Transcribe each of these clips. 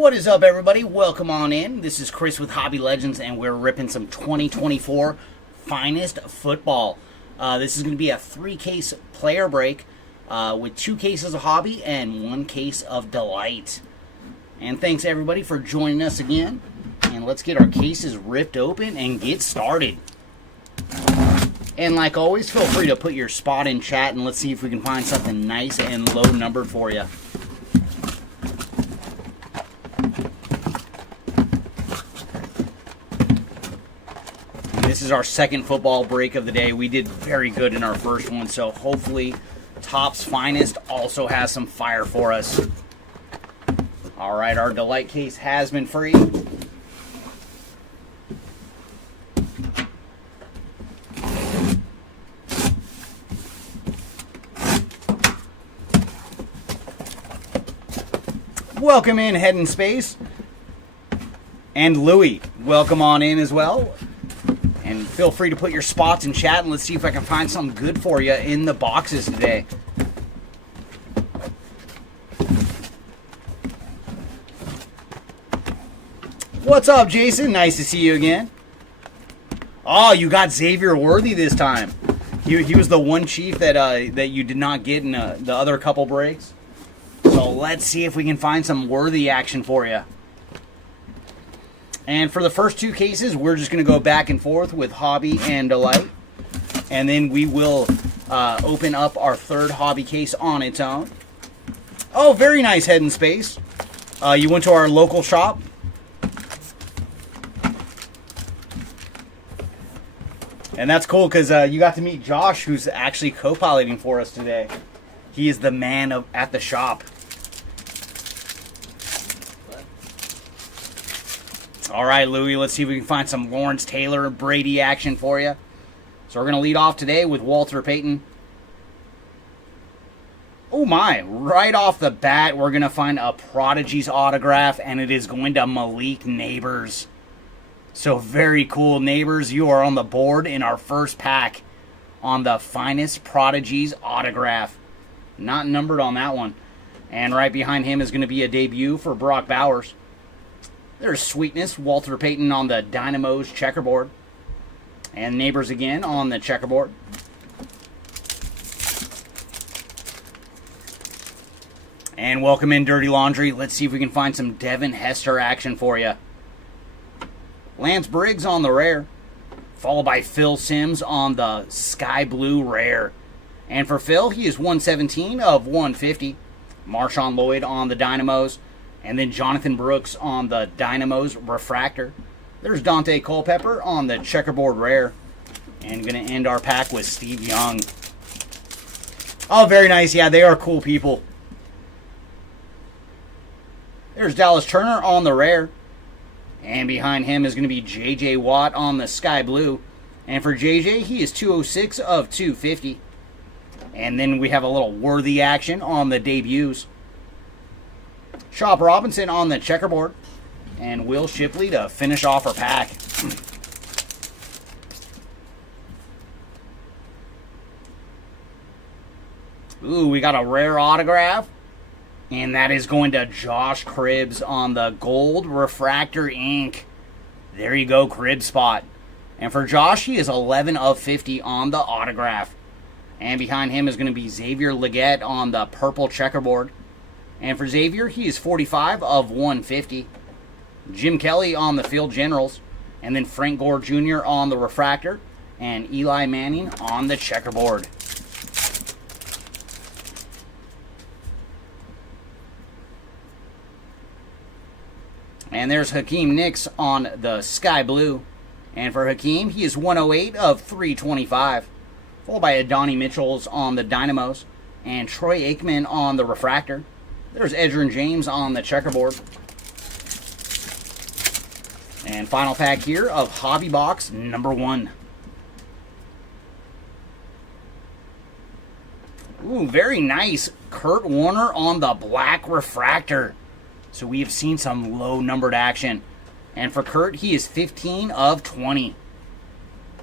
What is up, everybody? Welcome on in. This is Chris with Hobby Legends, and we're ripping some 2024 Finest Football. This is going to be a 3-case player break with 2 cases of Hobby and 1 case of Delight. And thanks, everybody, for joining us again. And let's get our cases ripped open and get started. And like always, feel free to put your spot in chat, and let's see if we can find something nice and low-numbered for you. This is our second football break of the day. We did very good in our first one, so hopefully Topps Finest also has some fire for us. All right, our Delight case has been free. Welcome in, Head in Space. And Louie, welcome on in as well. And feel free to put your spots in chat, and let's see if I can find something good for you in the boxes today. What's up, Jason? Nice to see you again. Oh, you got Xavier Worthy this time. He was the one chief that you did not get in the other couple breaks. So let's see if we can find some Worthy action for you. And for the first 2 cases, we're just going to go back and forth with Hobby and Delight. And then we will open up our third Hobby case on its own. Oh, very nice, Head in Space. You went to our local shop. And that's cool because you got to meet Josh, who's actually co-piloting for us today. He is the man at the shop. All right, Louie, let's see if we can find some Lawrence Taylor Brady action for you. So we're going to lead off today with Walter Payton. Oh my, right off the bat, we're going to find a Prodigy's autograph, and it is going to Malik Neighbors. So very cool, Neighbors. You are on the board in our first pack on the Finest Prodigy's autograph. Not numbered on that one. And right behind him is going to be a debut for Brock Bowers. There's Sweetness, Walter Payton on the Dynamo's checkerboard. And Neighbors again on the checkerboard. And welcome in, Dirty Laundry. Let's see if we can find some Devin Hester action for you. Lance Briggs on the rare. Followed by Phil Simms on the Sky Blue rare. And for Phil, he is 117 of 150. Marshawn Lloyd on the Dynamos. And then Jonathan Brooks on the Dynamo's refractor. There's Dante Culpepper on the checkerboard rare. And going to end our pack with Steve Young. Oh, very nice. Yeah, they are cool people. There's Dallas Turner on the rare. And behind him is going to be J.J. Watt on the Sky Blue. And for J.J., he is 206 of 250. And then we have a little Worthy action on the debuts. Chop Robinson on the checkerboard. And Will Shipley to finish off our pack. Ooh, we got a rare autograph. And that is going to Josh Cribbs on the Gold Refractor ink. There you go, Cribbs spot. And for Josh, he is 11 of 50 on the autograph. And behind him is going to be Xavier Legette on the purple checkerboard. And for Xavier, he is 45 of 150. Jim Kelly on the Field Generals. And then Frank Gore Jr. on the refractor. And Eli Manning on the checkerboard. And there's Hakeem Nicks on the Sky Blue. And for Hakeem, he is 108 of 325. Followed by Adonai Mitchell's on the Dynamos. And Troy Aikman on the refractor. There's Edgerrin James on the checkerboard. And final pack here of Hobby Box number 1. Ooh, very nice. Kurt Warner on the black refractor. So we have seen some low-numbered action. And for Kurt, he is 15 of 20.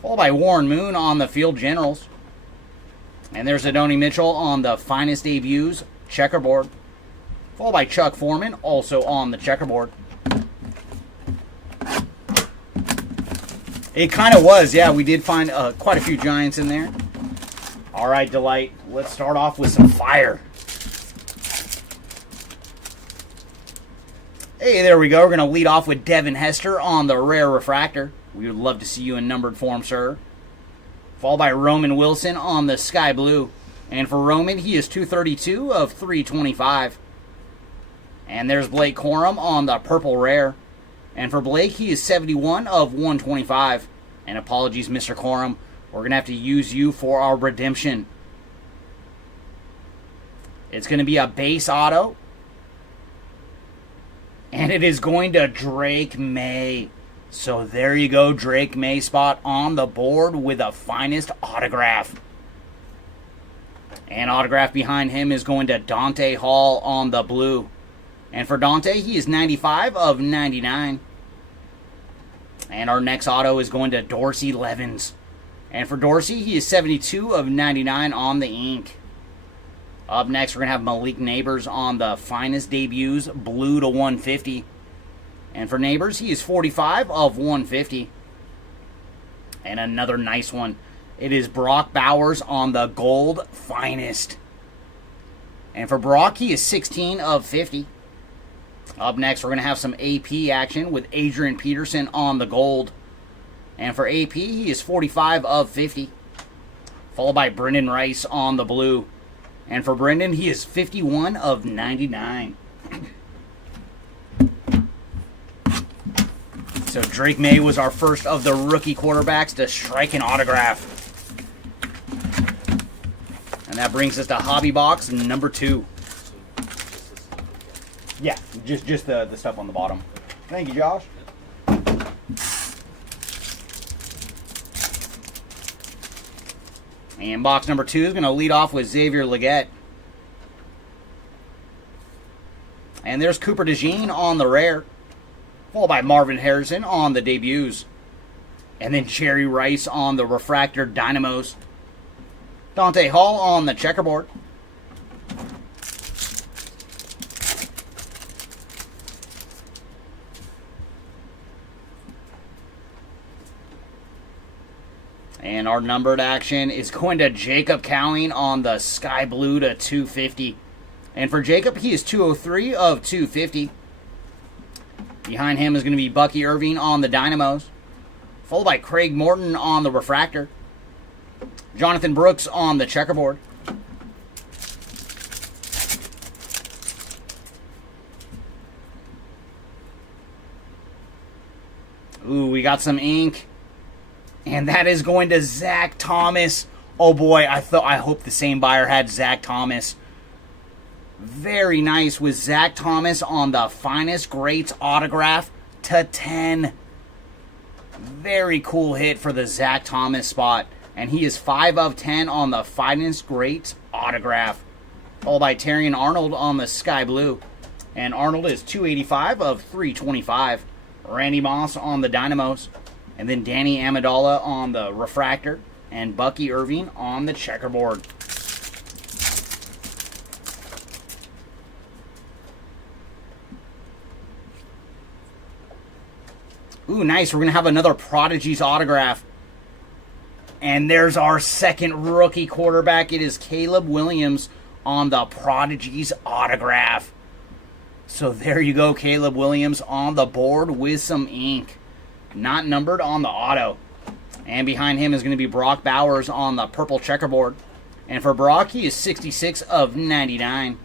Followed by Warren Moon on the Field Generals. And there's Adonai Mitchell on the Finest Debuts checkerboard. Followed by Chuck Foreman, also on the checkerboard. It kind of was, yeah. We did find quite a few Giants in there. All right, Delight. Let's start off with some fire. Hey, there we go. We're going to lead off with Devin Hester on the rare refractor. We would love to see you in numbered form, sir. Followed by Roman Wilson on the sky blue. And for Roman, he is 232 of 325. And there's Blake Corum on the purple rare. And for Blake, he is 71 of 125. And apologies, Mr. Corum. We're going to have to use you for our redemption. It's going to be a base auto. And it is going to Drake May. So there you go, Drake May spot on the board with a finest autograph. And autograph behind him is going to Dante Hall on the blue. And for Dante, he is 95 of 99. And our next auto is going to Dorsey Levens. And for Dorsey, he is 72 of 99 on the ink. Up next, we're going to have Malik Neighbors on the finest debuts, blue to 150. And for Neighbors, he is 45 of 150. And another nice one. It is Brock Bowers on the gold finest. And for Brock, he is 16 of 50. Up next, we're going to have some AP action with Adrian Peterson on the gold. And for AP, he is 45 of 50. Followed by Brendan Rice on the blue. And for Brendan, he is 51 of 99. So Drake May was our first of the rookie quarterbacks to strike an autograph. And that brings us to Hobby Box number 2. Yeah, just the stuff on the bottom. Thank you, Josh. And box number 2 is going to lead off with Xavier Legette. And there's Cooper DeJean on the rare. Followed by Marvin Harrison on the debuts. And then Jerry Rice on the refractor dynamos. Dante Hall on the checkerboard. And our numbered action is going to Jacob Cowling on the sky blue to 250. And for Jacob, he is 203 of 250. Behind him is going to be Bucky Irving on the dynamos. Followed by Craig Morton on the refractor. Jonathan Brooks on the checkerboard. Ooh, we got some ink. And that is going to Zach Thomas. Oh boy, I hope the same buyer had Zach Thomas. Very nice with Zach Thomas on the finest greats autograph to 10. Very cool hit for the Zach Thomas spot. And he is 5 of 10 on the finest greats autograph. Followed by Terrion Arnold on the sky blue. And Arnold is 285 of 325. Randy Moss on the dynamos. And then Danny Amendola on the refractor. And Bucky Irving on the checkerboard. Ooh, nice. We're going to have another Prodigy's autograph. And there's our second rookie quarterback. It is Caleb Williams on the Prodigy's autograph. So there you go, Caleb Williams on the board with some ink. Not numbered on the auto. And behind him is going to be Brock Bowers on the purple checkerboard. And for Brock, he is 66 of 99.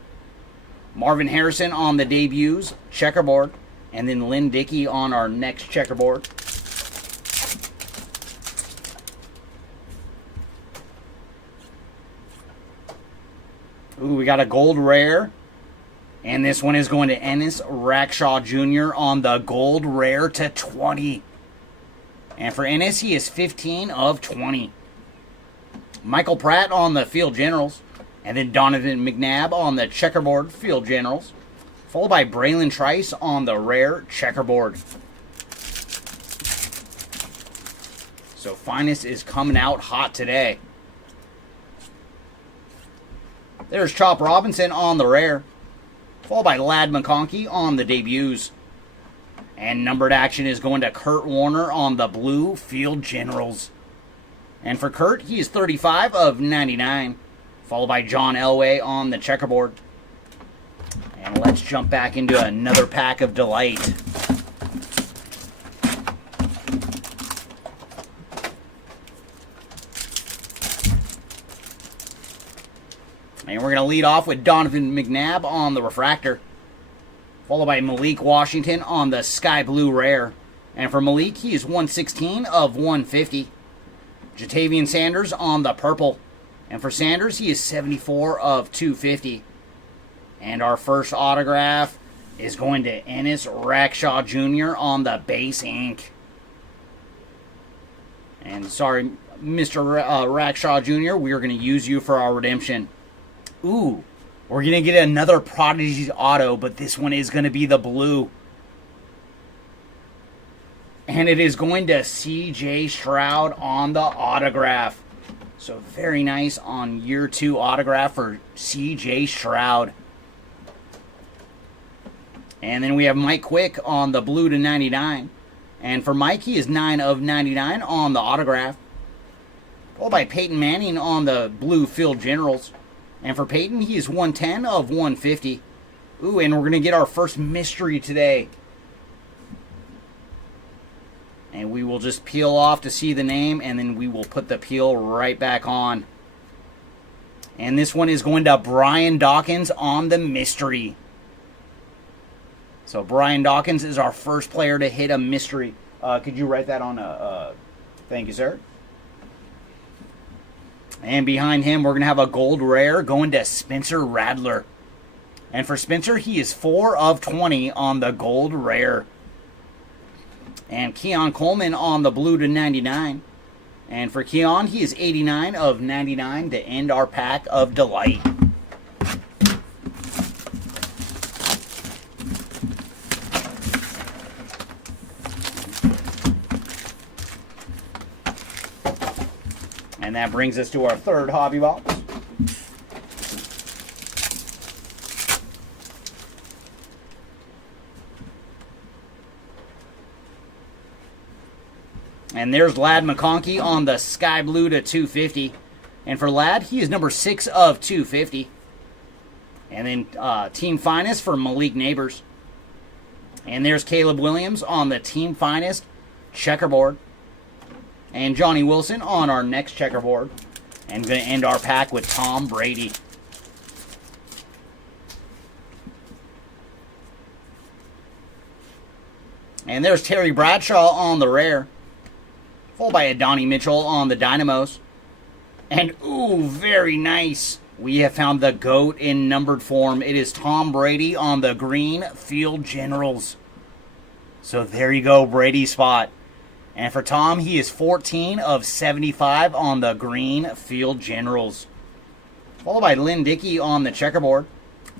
Marvin Harrison on the debuts, checkerboard. And then Lynn Dickey on our next checkerboard. Ooh, we got a gold rare. And this one is going to Ennis Rackshaw Jr. on the gold rare to 20. And for Ennis, he is 15 of 20. Michael Pratt on the Field Generals. And then Donovan McNabb on the checkerboard Field Generals. Followed by Braylon Trice on the rare checkerboard. So finest is coming out hot today. There's Chop Robinson on the rare. followed by Ladd McConkey on the debuts. And numbered action is going to Kurt Warner on the blue Field Generals. And for Kurt, he is 35 of 99, followed by John Elway on the checkerboard. And let's jump back into another pack of Delight. And we're going to lead off with Donovan McNabb on the refractor, followed by Malik Washington on the Sky Blue Rare. And for Malik, he is 116 of 150. Jatavian Sanders on the purple. And for Sanders, he is 74 of 250. And our first autograph is going to Ennis Rackshaw Jr. on the base ink. And sorry, Mr. Rackshaw Jr., we are going to use you for our redemption. Ooh, we're going to get another Prodigy auto, but this one is going to be the blue. And it is going to C.J. Stroud on the autograph. So very nice on year 2 autograph for C.J. Stroud. And then we have Mike Quick on the blue to 99. And for Mike, he is 9 of 99 on the autograph. Followed by Peyton Manning on the blue Field Generals. And for Peyton, he is 110 of 150. Ooh, and we're going to get our first mystery today. And we will just peel off to see the name, and then we will put the peel right back on. And this one is going to Brian Dawkins on the mystery. So Brian Dawkins is our first player to hit a mystery. Could you write that on a... thank you, sir. And behind him, we're going to have a gold rare going to Spencer Rattler. And for Spencer, he is 4 of 20 on the gold rare. And Keon Coleman on the blue to 99. And for Keon, he is 89 of 99 to end our pack of Delight. And that brings us to our third hobby box. And there's Ladd McConkey on the Sky Blue to 250. And for Ladd, he is number 6 of 250. And then Team Finest for Malik Neighbors. And there's Caleb Williams on the Team Finest checkerboard. And Johnny Wilson on our next checkerboard. And going to end our pack with Tom Brady. And there's Terry Bradshaw on the rare. Followed by a Donnie Mitchell on the Dynamos. And, ooh, very nice. We have found the GOAT in numbered form. It is Tom Brady on the green Field Generals. So there you go, Brady spot. And for Tom, he is 14 of 75 on the green Field Generals. Followed by Lynn Dickey on the checkerboard.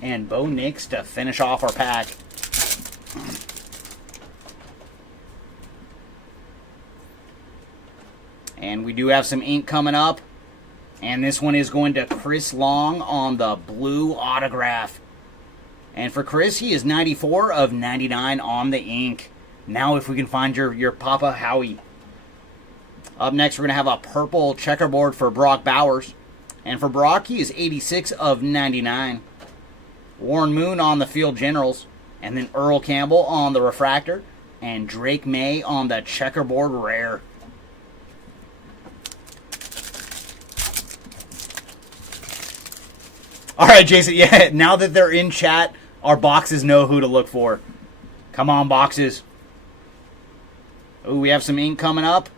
And Bo Nix to finish off our pack. And we do have some ink coming up. And this one is going to Chris Long on the blue autograph. And for Chris, he is 94 of 99 on the ink. Now if we can find your Papa Howie. Up next, we're going to have a purple checkerboard for Brock Bowers. And for Brock, he is 86 of 99. Warren Moon on the Field Generals. And then Earl Campbell on the refractor. And Drake May on the checkerboard rare. All right, Jason. Yeah, now that they're in chat, our boxes know who to look for. Come on, boxes. Ooh, we have some ink coming up.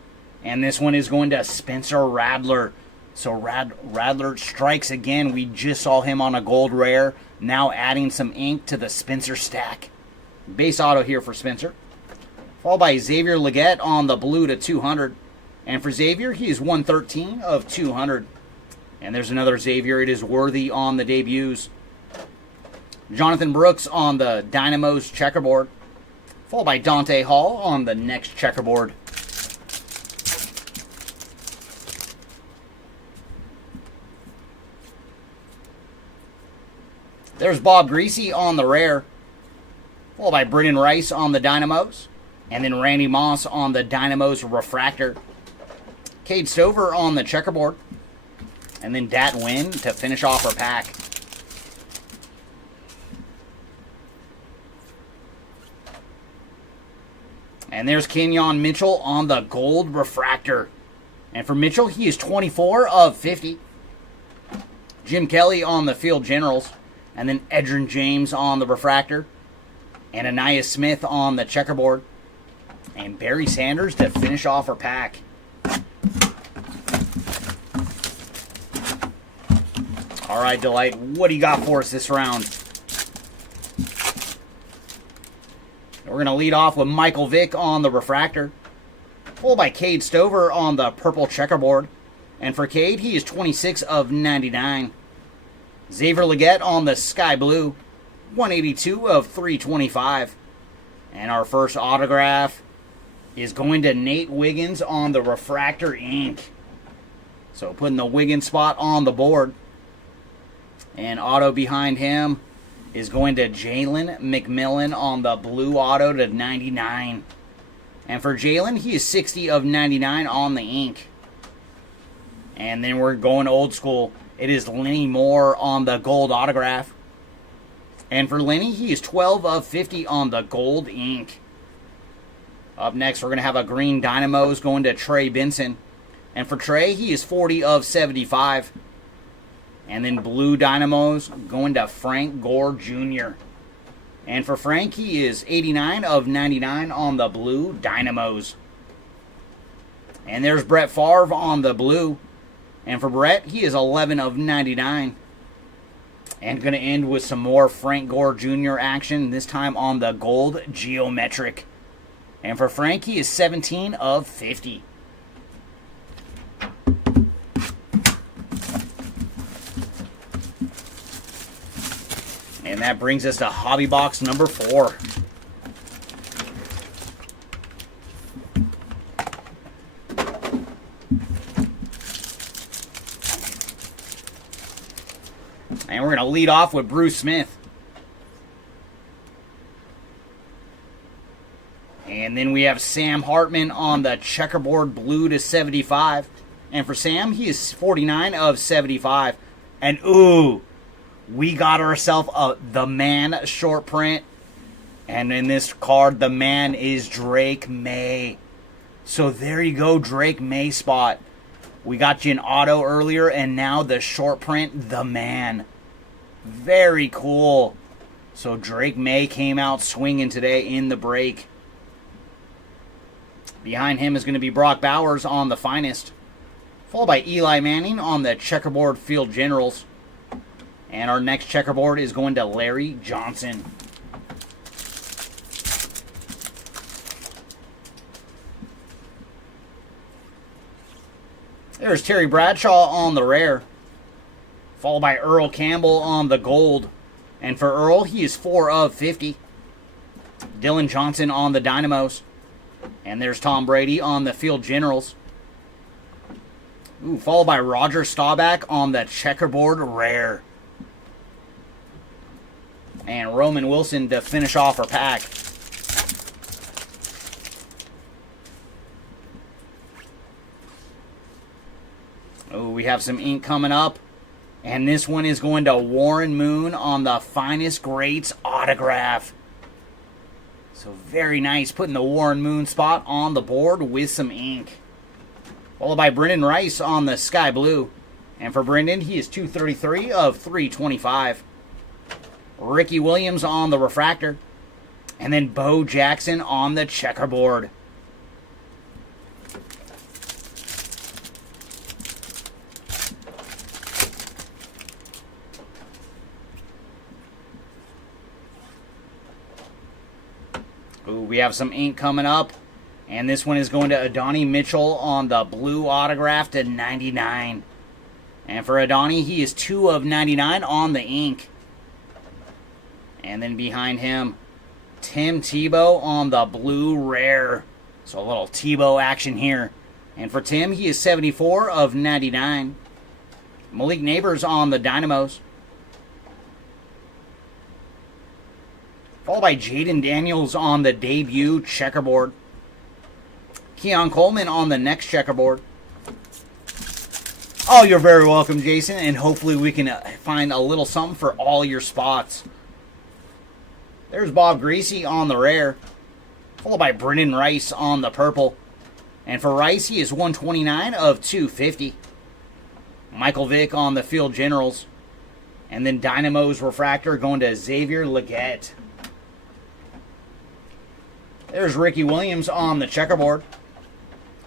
And this one is going to Spencer Rattler. So Rattler strikes again. We just saw him on a gold rare. Now adding some ink to the Spencer stack. Base auto here for Spencer. Followed by Xavier Legette on the blue to 200. And for Xavier, he is 113 of 200. And there's another Xavier. It is Worthy on the debuts. Jonathan Brooks on the Dynamos checkerboard. Followed by Dante Hall on the next checkerboard. There's Bob Greasy on the rare, followed by Brendan Rice on the Dynamos, and then Randy Moss on the Dynamos refractor. Cade Stover on the checkerboard, and then Dat Nguyen to finish off our pack. And there's Kenyon Mitchell on the gold refractor. And for Mitchell, he is 24 of 50. Jim Kelly on the Field Generals. And then Edgerrin James on the refractor. And Ananias Smith on the checkerboard. And Barry Sanders to finish off our pack. All right, Delight, what do you got for us this round? We're going to lead off with Michael Vick on the refractor, followed by Cade Stover on the purple checkerboard. And for Cade, he is 26 of 99. Xavier Legette on the sky blue, 182 of 325. And our first autograph is going to Nate Wiggins on the refractor ink. So putting the Wiggins spot on the board. And auto behind him is going to Jalen McMillan on the blue auto to 99. And for Jalen, he is 60 of 99 on the ink. And then we're going old school. It is Lenny Moore on the gold autograph. And for Lenny, he is 12 of 50 on the gold ink. Up next, we're going to have a green Dynamos going to Trey Benson. And for Trey, he is 40 of 75. And then blue Dynamos going to Frank Gore Jr. And for Frank, he is 89 of 99 on the blue Dynamos. And there's Brett Favre on the blue. And for Brett, he is 11 of 99. And going to end with some more Frank Gore Jr. action, this time on the gold geometric. And for Frank, he is 17 of 50. And that brings us to hobby box number 4. And we're going to lead off with Bruce Smith. And then we have Sam Hartman on the checkerboard blue to 75. And for Sam, he is 49 of 75. And ooh, we got ourselves the man short print. And in this card, the man is Drake May. So there you go, Drake May spot. We got you an auto earlier, and now the short print, the man. Very cool. So Drake May came out swinging today in the break. Behind him is going to be Brock Bowers on the finest, followed by Eli Manning on the checkerboard Field Generals. And our next checkerboard is going to Larry Johnson. There's Terry Bradshaw on the rare, followed by Earl Campbell on the gold. And for Earl, he is 4 of 50. Dylan Johnson on the Dynamos. And there's Tom Brady on the Field Generals. Ooh, followed by Roger Staubach on the checkerboard rare. And Roman Wilson to finish off our pack. Oh, we have some ink coming up. And this one is going to Warren Moon on the Finest Greats autograph. So very nice, putting the Warren Moon spot on the board with some ink. Followed by Brendan Rice on the sky blue. And for Brendan, he is 233 of 325. Ricky Williams on the refractor. And then Bo Jackson on the checkerboard. Ooh, we have some ink coming up. And this one is going to Adonai Mitchell on the blue autograph to 99. And for Adonai, he is 2 of 99 on the ink. And then behind him, Tim Tebow on the blue rare. So a little Tebow action here. And for Tim, he is 74 of 99. Malik Neighbors on the Dynamos. Followed by Jaden Daniels on the debut checkerboard. Keon Coleman on the next checkerboard. Oh, you're very welcome, Jason, and hopefully we can find a little something for all your spots. There's Bob Greasy on the rare, followed by Brendan Rice on the purple. And for Rice, he is 129 of 250. Michael Vick on the Field Generals. And then Dynamo's refractor going to Xavier Legette. There's Ricky Williams on the checkerboard.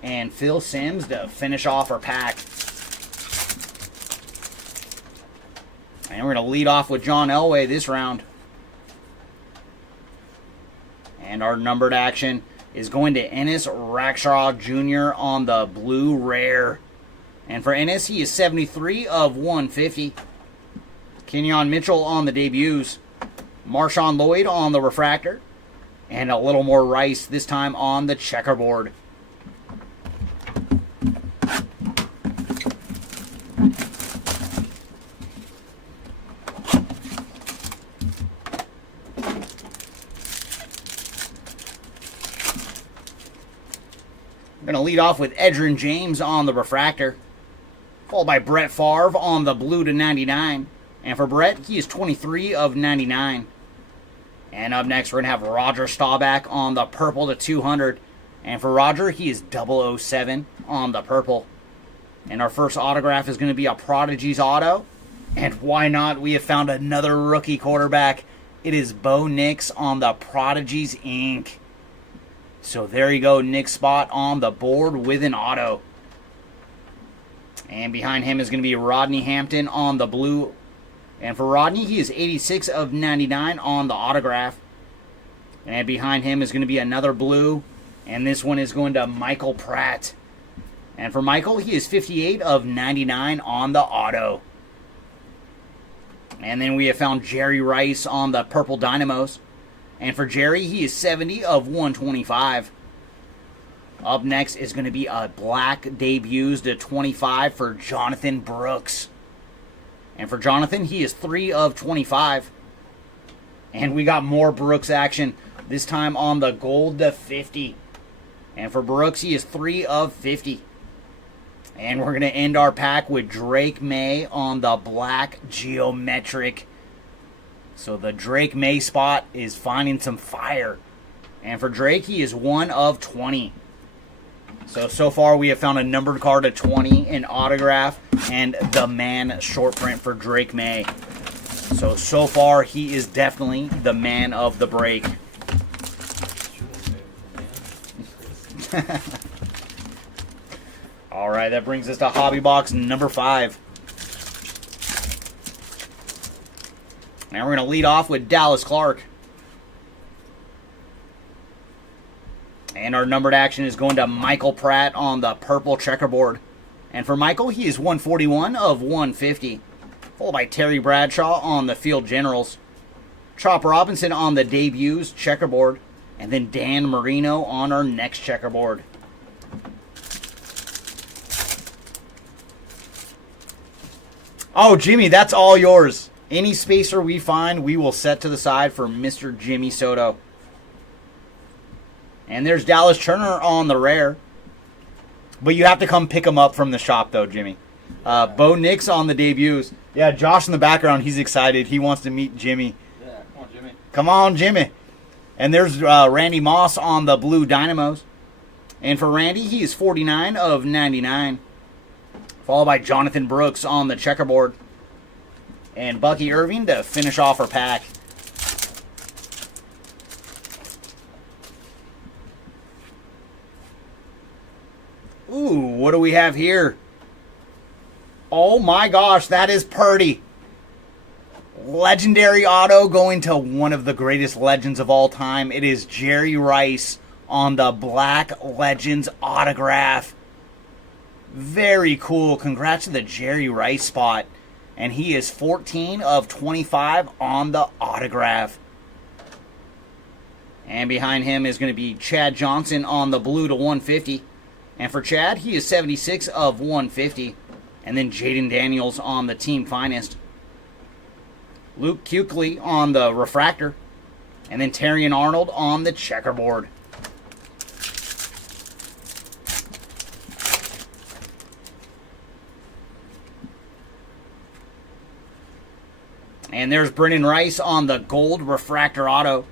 And Phil Simms to finish off our pack. And we're going to lead off with John Elway this round. And our numbered action is going to Ennis Rackshaw Jr. on the blue rare. And for Ennis, he is 73 of 150. Kenyon Mitchell on the debuts. Marshawn Lloyd on the refractor. And a little more Rice, this time on the checkerboard. Going to lead off with Edgerrin James on the refractor, followed by Brett Favre on the blue to 99. And for Brett, he is 23 of 99. And up next, we're going to have Roger Staubach on the purple to 200. And for Roger, he is 007 on the purple. And our first autograph is going to be a Prodigy's auto. And why not? We have found another rookie quarterback. It is Bo Nix on the Prodigy's ink. So there you go, Nick Spot on the board with an auto. And behind him is going to be Rodney Hampton on the blue. And for Rodney, he is 86 of 99 on the autograph. And behind him is going to be another blue. And this one is going to Michael Pratt. And for Michael, he is 58 of 99 on the auto. And then we have found Jerry Rice on the purple Dynamos. And for Jerry, he is 70 of 125. Up next is going to be a black debuts to 25 for Jonathan Brooks. And for Jonathan, he is 3 of 25. And we got more Brooks action, this time on the gold to 50. And for Brooks, he is 3 of 50. And we're going to end our pack with Drake May on the black geometric. So the Drake May spot is finding some fire. And for Drake, he is 1 of 20. So far we have found a numbered card of 20, an autograph, and the man short print for Drake May. So far he is definitely the man of the break. All right, that brings us to hobby box number 5. Now we're going to lead off with Dallas Clark. And our numbered action is going to Michael Pratt on the purple checkerboard. And for Michael, he is 141 of 150. Followed by Terry Bradshaw on the Field Generals. Chop Robinson on the debuts checkerboard. And then Dan Marino on our next checkerboard. Oh, Jimmy, that's all yours. Any spacer we find, we will set to the side for Mr. Jimmy Soto. And there's Dallas Turner on the rare. But you have to come pick him up from the shop, though, Jimmy. Bo Nix on the debuts. Yeah, Josh in the background, he's excited. He wants to meet Jimmy. Yeah, come on, Jimmy. Come on, Jimmy. And there's Randy Moss on the blue Dynamos. And for Randy, he is 49 of 99. Followed by Jonathan Brooks on the checkerboard. And Bucky Irving to finish off our pack. Ooh, what do we have here? Oh my gosh, that is Purdy. Legendary auto going to one of the greatest legends of all time. It is Jerry Rice on the Black Legends autograph. Very cool. Congrats to the Jerry Rice spot. And he is 14 of 25 on the autograph. And behind him is going to be Chad Johnson on the blue to 150. And for Chad, he is 76 of 150. And then Jaden Daniels on the team finest. Luke Kuechly on the refractor. And then Terrion Arnold on the checkerboard. And there's Brendan Rice on the gold refractor auto.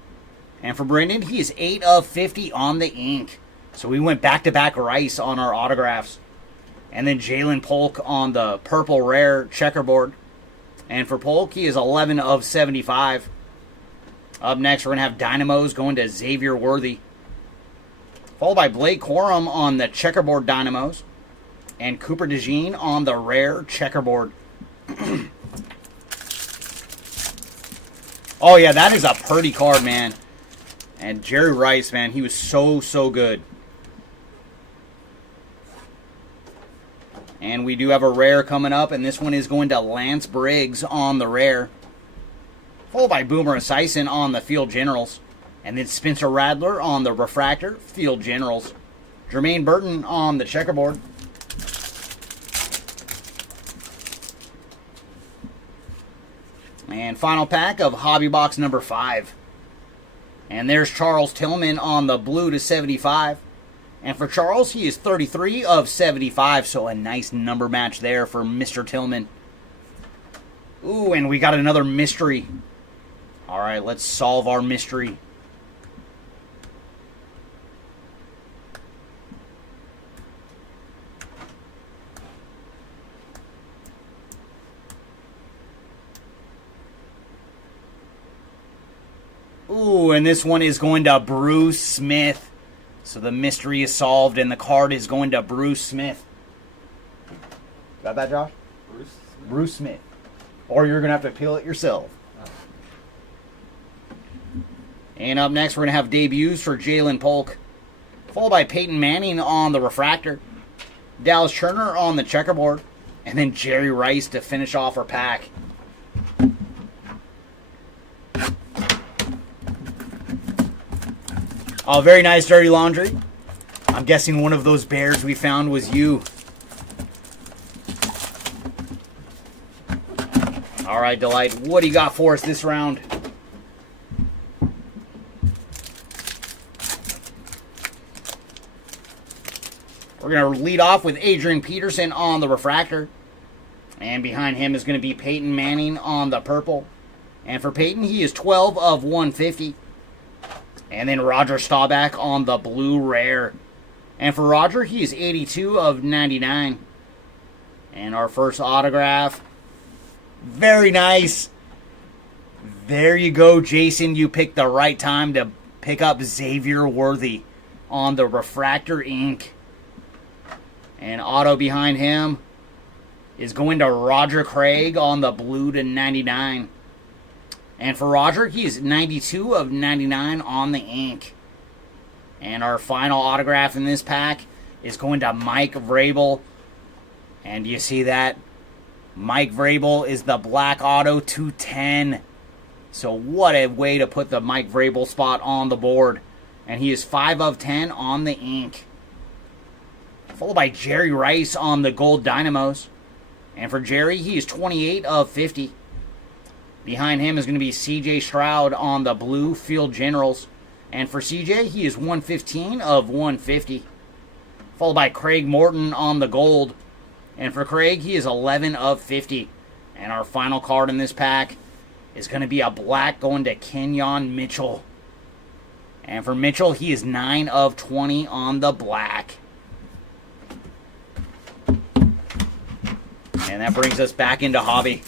And for Brendan, he is 8 of 50 on the ink. So we went back-to-back Rice on our autographs. And then Jalen Polk on the purple rare checkerboard. And for Polk, he is 11 of 75. Up next, we're going to have Dynamos going to Xavier Worthy. Followed by Blake Corum on the checkerboard Dynamos. And Cooper DeJean on the rare checkerboard. Oh, yeah, that is a pretty card, man. And Jerry Rice, man, he was so good. And we do have a rare coming up, and this one is going to Lance Briggs on the rare. Followed by Boomer Esiason on the Field Generals. And then Spencer Radler on the refractor, Field Generals. Jermaine Burton on the checkerboard. And final pack of Hobby Box number 5. And there's Charles Tillman on the blue to 75. And for Charles, he is 33 of 75. So a nice number match there for Mr. Tillman. Ooh, and we got another mystery. All right, let's solve our mystery. Ooh, and this one is going to Bruce Smith. So the mystery is solved, and the card is going to Bruce Smith. Got that, Josh? Bruce Smith. Or you're going to have to peel it yourself. And up next, we're going to have debuts for Jalen Polk. Followed by Peyton Manning on the refractor. Dallas Turner on the checkerboard. And then Jerry Rice to finish off our pack. Oh, very nice, Dirty Laundry. I'm guessing one of those bears we found was you. All right, Delight, what do you got for us this round? We're going to lead off with Adrian Peterson on the refractor. And behind him is going to be Peyton Manning on the purple. And for Peyton, he is 12 of 150. And then Roger Staubach on the blue rare. And for Roger, he is 82 of 99. And our first autograph. Very nice. There you go, Jason. You picked the right time to pick up Xavier Worthy on the refractor ink. And auto behind him is going to Roger Craig on the blue to 99. And for Roger, he is 92 of 99 on the ink. And our final autograph in this pack is going to Mike Vrabel. And you see that? Mike Vrabel is the black auto 210. So what a way to put the Mike Vrabel spot on the board. And he is 5 of 10 on the ink. Followed by Jerry Rice on the gold Dynamos. And for Jerry, he is 28 of 50. Behind him is going to be C.J. Stroud on the blue Field Generals. And for C.J., he is 115 of 150. Followed by Craig Morton on the gold. And for Craig, he is 11 of 50. And our final card in this pack is going to be a black going to Kenyon Mitchell. And for Mitchell, he is 9 of 20 on the black. And that brings us back into hobby.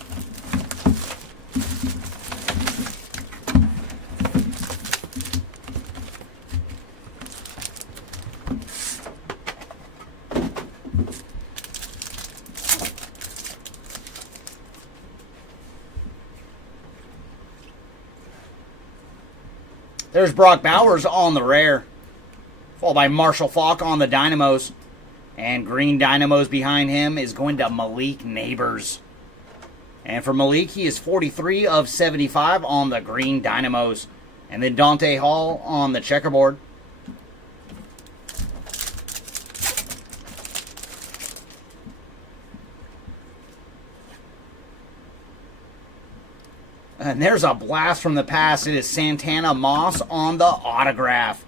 There's Brock Bowers on the rare. Followed by Marshall Faulk on the Dynamos. And green Dynamos behind him is going to Malik Neighbors. And for Malik, he is 43 of 75 on the green Dynamos. And then Dante Hall on the checkerboard. And there's a blast from the past. It is Santana Moss on the autograph.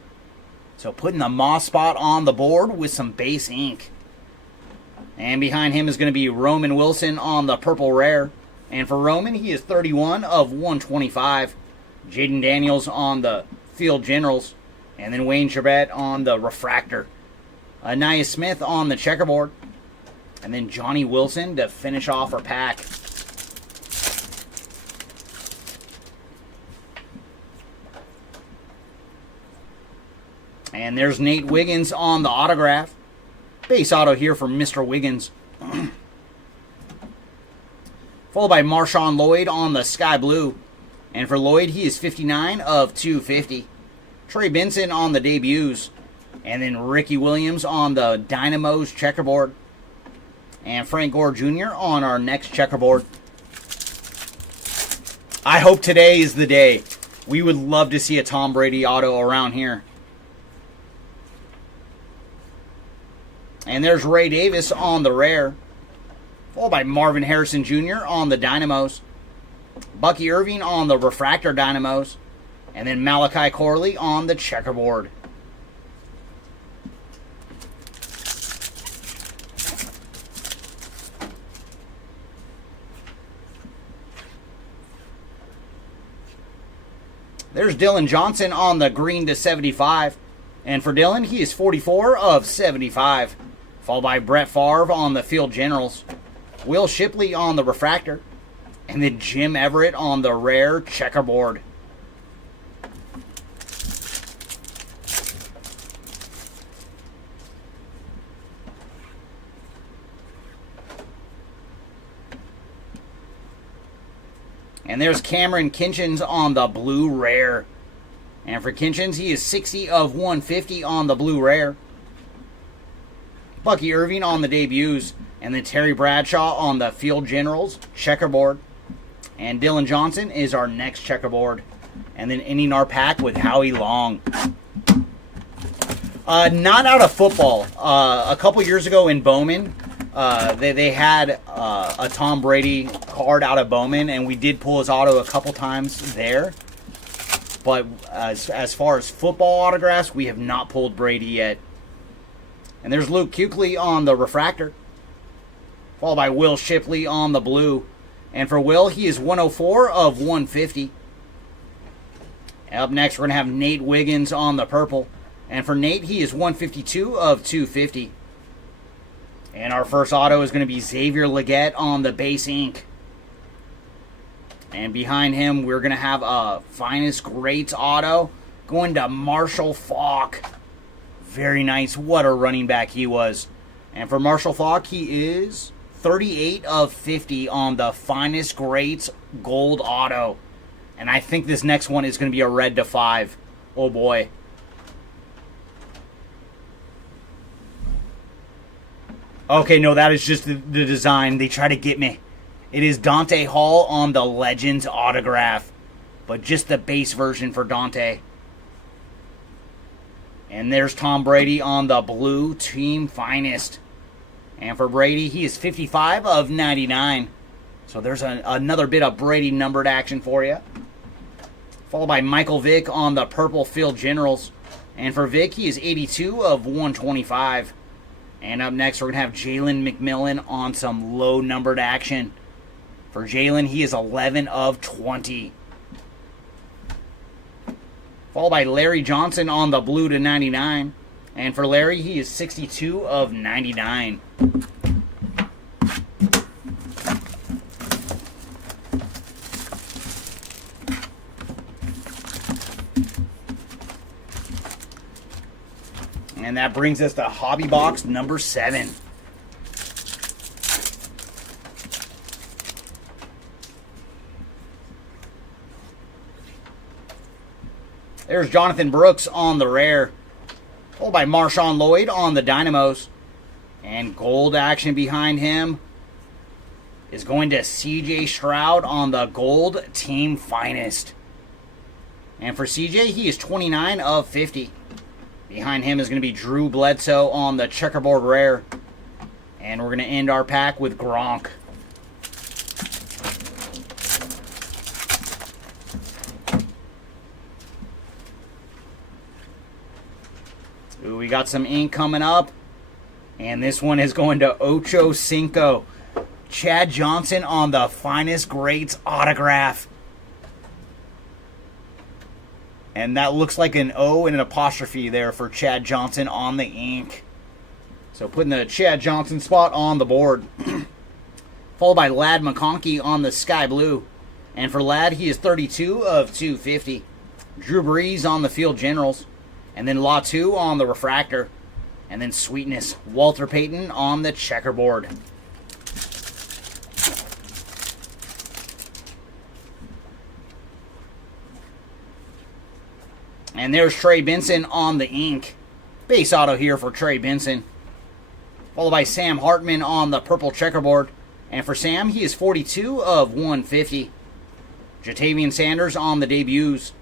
So putting the Moss spot on the board with some base ink. And behind him is going to be Roman Wilson on the purple rare. And for Roman, he is 31 of 125. Jaden Daniels on the Field Generals. And then Wayne Charbet on the refractor. Anaya Smith on the checkerboard. And then Johnny Wilson to finish off our pack. And there's Nate Wiggins on the autograph. Base auto here for Mr. Wiggins. Followed by Marshawn Lloyd on the sky blue. And for Lloyd, he is 59 of 250. Trey Benson on the debuts. And then Ricky Williams on the Dynamos checkerboard. And Frank Gore Jr. on our next checkerboard. I hope today is the day. We would love to see a Tom Brady auto around here. And there's Ray Davis on the rare. Followed by Marvin Harrison Jr. on the Dynamos. Bucky Irving on the refractor Dynamos. And then Malachi Corley on the checkerboard. There's Dylan Johnson on the green to 75. And for Dylan, he is 44 of 75. Followed by Brett Favre on the Field Generals. Will Shipley on the refractor. And then Jim Everett on the rare checkerboard. And there's Cameron Kinchins on the blue rare. And for Kinchins, he is 60 of 150 on the blue rare. Bucky Irving on the debuts. And then Terry Bradshaw on the Field Generals checkerboard. And Dylan Johnson is our next checkerboard. And then ending our pack with Howie Long. Not out of football. A couple years ago in Bowman, they had a Tom Brady card out of Bowman, and we did pull his auto a couple times there. But as far as football autographs, we have not pulled Brady yet. And there's Luke Kuechly on the refractor. Followed by Will Shipley on the blue. And for Will, he is 104 of 150. Up next, we're going to have Nate Wiggins on the purple. And for Nate, he is 152 of 250. And our first auto is going to be Xavier Legette on the base ink. And behind him, we're going to have a Finest Greats auto going to Marshall Faulk. Very nice. What a running back he was. And for Marshall Faulk, he is 38 of 50 on the Finest Greats gold auto. And I think this next one is going to be a red to 5. Oh boy. Okay, no, that is just the design. They try to get me. It is Dante Hall on the Legends autograph. But just the base version for Dante. And there's Tom Brady on the blue Team Finest. And for Brady, he is 55 of 99. So there's another bit of Brady numbered action for you. Followed by Michael Vick on the purple Field Generals. And for Vick, he is 82 of 125. And up next, we're going to have Jalen McMillan on some low numbered action. For Jalen, he is 11 of 20. Followed by Larry Johnson on the blue to 99. And for Larry, he is 62 of 99. And that brings us to Hobby Box number 7. There's Jonathan Brooks on the rare. Followed by Marshawn Lloyd on the Dynamos. And gold action behind him is going to CJ Stroud on the gold Team Finest. And for CJ, he is 29 of 50. Behind him is going to be Drew Bledsoe on the checkerboard rare. And we're going to end our pack with Gronk. Ooh, we got some ink coming up. And this one is going to Ocho Cinco. Chad Johnson on the Finest Greats autograph. And that looks like an O and an apostrophe there for Chad Johnson on the ink. So putting the Chad Johnson spot on the board. Followed by Ladd McConkey on the Sky Blue. And for Ladd, he is 32 of 250. Drew Brees on the Field Generals. And then Latu on the Refractor. And then Sweetness, Walter Payton on the checkerboard. And there's Trey Benson on the ink. Base auto here for Trey Benson. Followed by Sam Hartman on the purple checkerboard. And for Sam, he is 42 of 150. Jatavian Sanders on the debuts.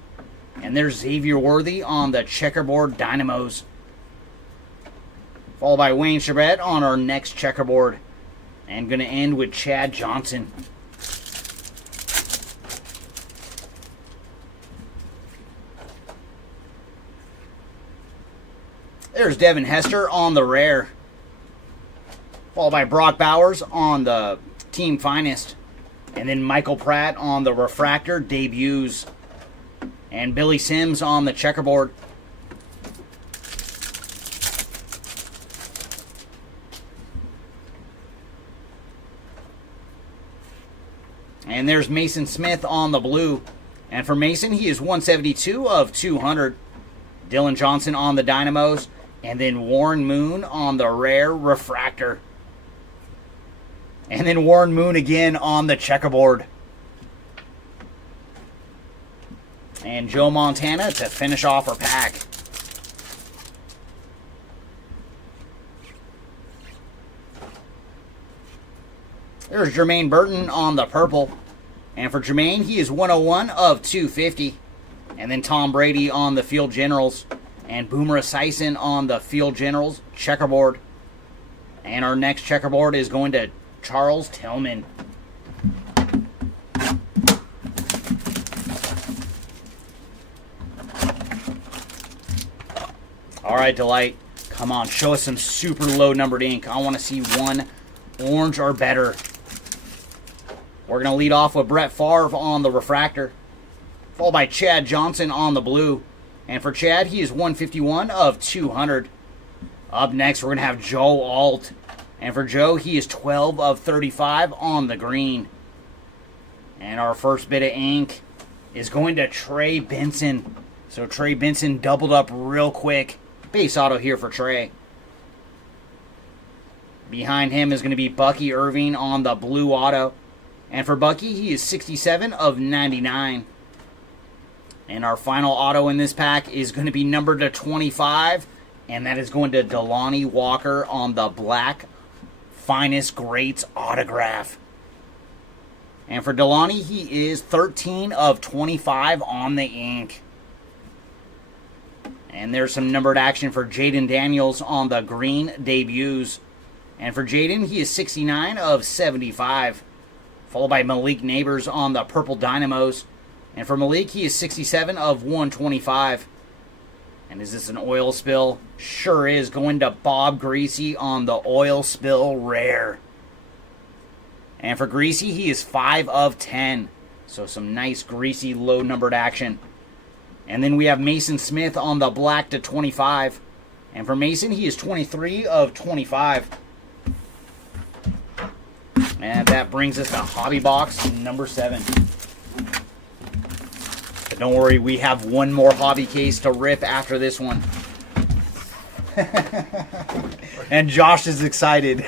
And there's Xavier Worthy on the checkerboard Dynamos. Followed by Wayne Charbet on our next checkerboard. And going to end with Chad Johnson. There's Devin Hester on the rare. Followed by Brock Bowers on the Team Finest. And then Michael Pratt on the refractor debuts. And Billy Sims on the checkerboard. And there's Mason Smith on the blue. And for Mason, he is 172 of 200. Dylan Johnson on the Dynamos. And then Warren Moon on the rare refractor. And then Warren Moon again on the checkerboard. And Joe Montana to finish off our pack. There's Jermaine Burton on the purple. And for Jermaine, he is 101 of 250. And then Tom Brady on the Field Generals. And Boomer Esiason on the Field Generals checkerboard. And our next checkerboard is going to Charles Tillman. All right, Delight. Come on, show us some super low numbered ink. I want to see one orange or better. We're going to lead off with Brett Favre on the refractor. Followed by Chad Johnson on the blue. And for Chad, he is 151 of 200. Up next, we're going to have Joe Alt. And for Joe, he is 12 of 35 on the green. And our first bit of ink is going to Trey Benson. So Trey Benson doubled up real quick. Base auto here for Trey. Behind him is going to be Bucky Irving on the blue auto. And for Bucky, he is 67 of 99. And our final auto in this pack is going to be numbered to 25. And that is going to Delanie Walker on the black Finest Greats autograph. And for Delanie, he is 13 of 25 on the ink. And there's some numbered action for Jaden Daniels on the green debuts. And for Jaden, he is 69 of 75. Followed by Malik Neighbors on the purple Dynamos. And for Malik, he is 67 of 125. And is this an oil spill? Sure is. Going to Bob Greasy on the oil spill rare. And for Greasy, he is 5 of 10. So some nice Greasy low numbered action. And then we have Mason Smith on the black to 25. And for Mason, he is 23 of 25. And that brings us to Hobby Box number 7. But don't worry, we have one more hobby case to rip after this one. And Josh is excited.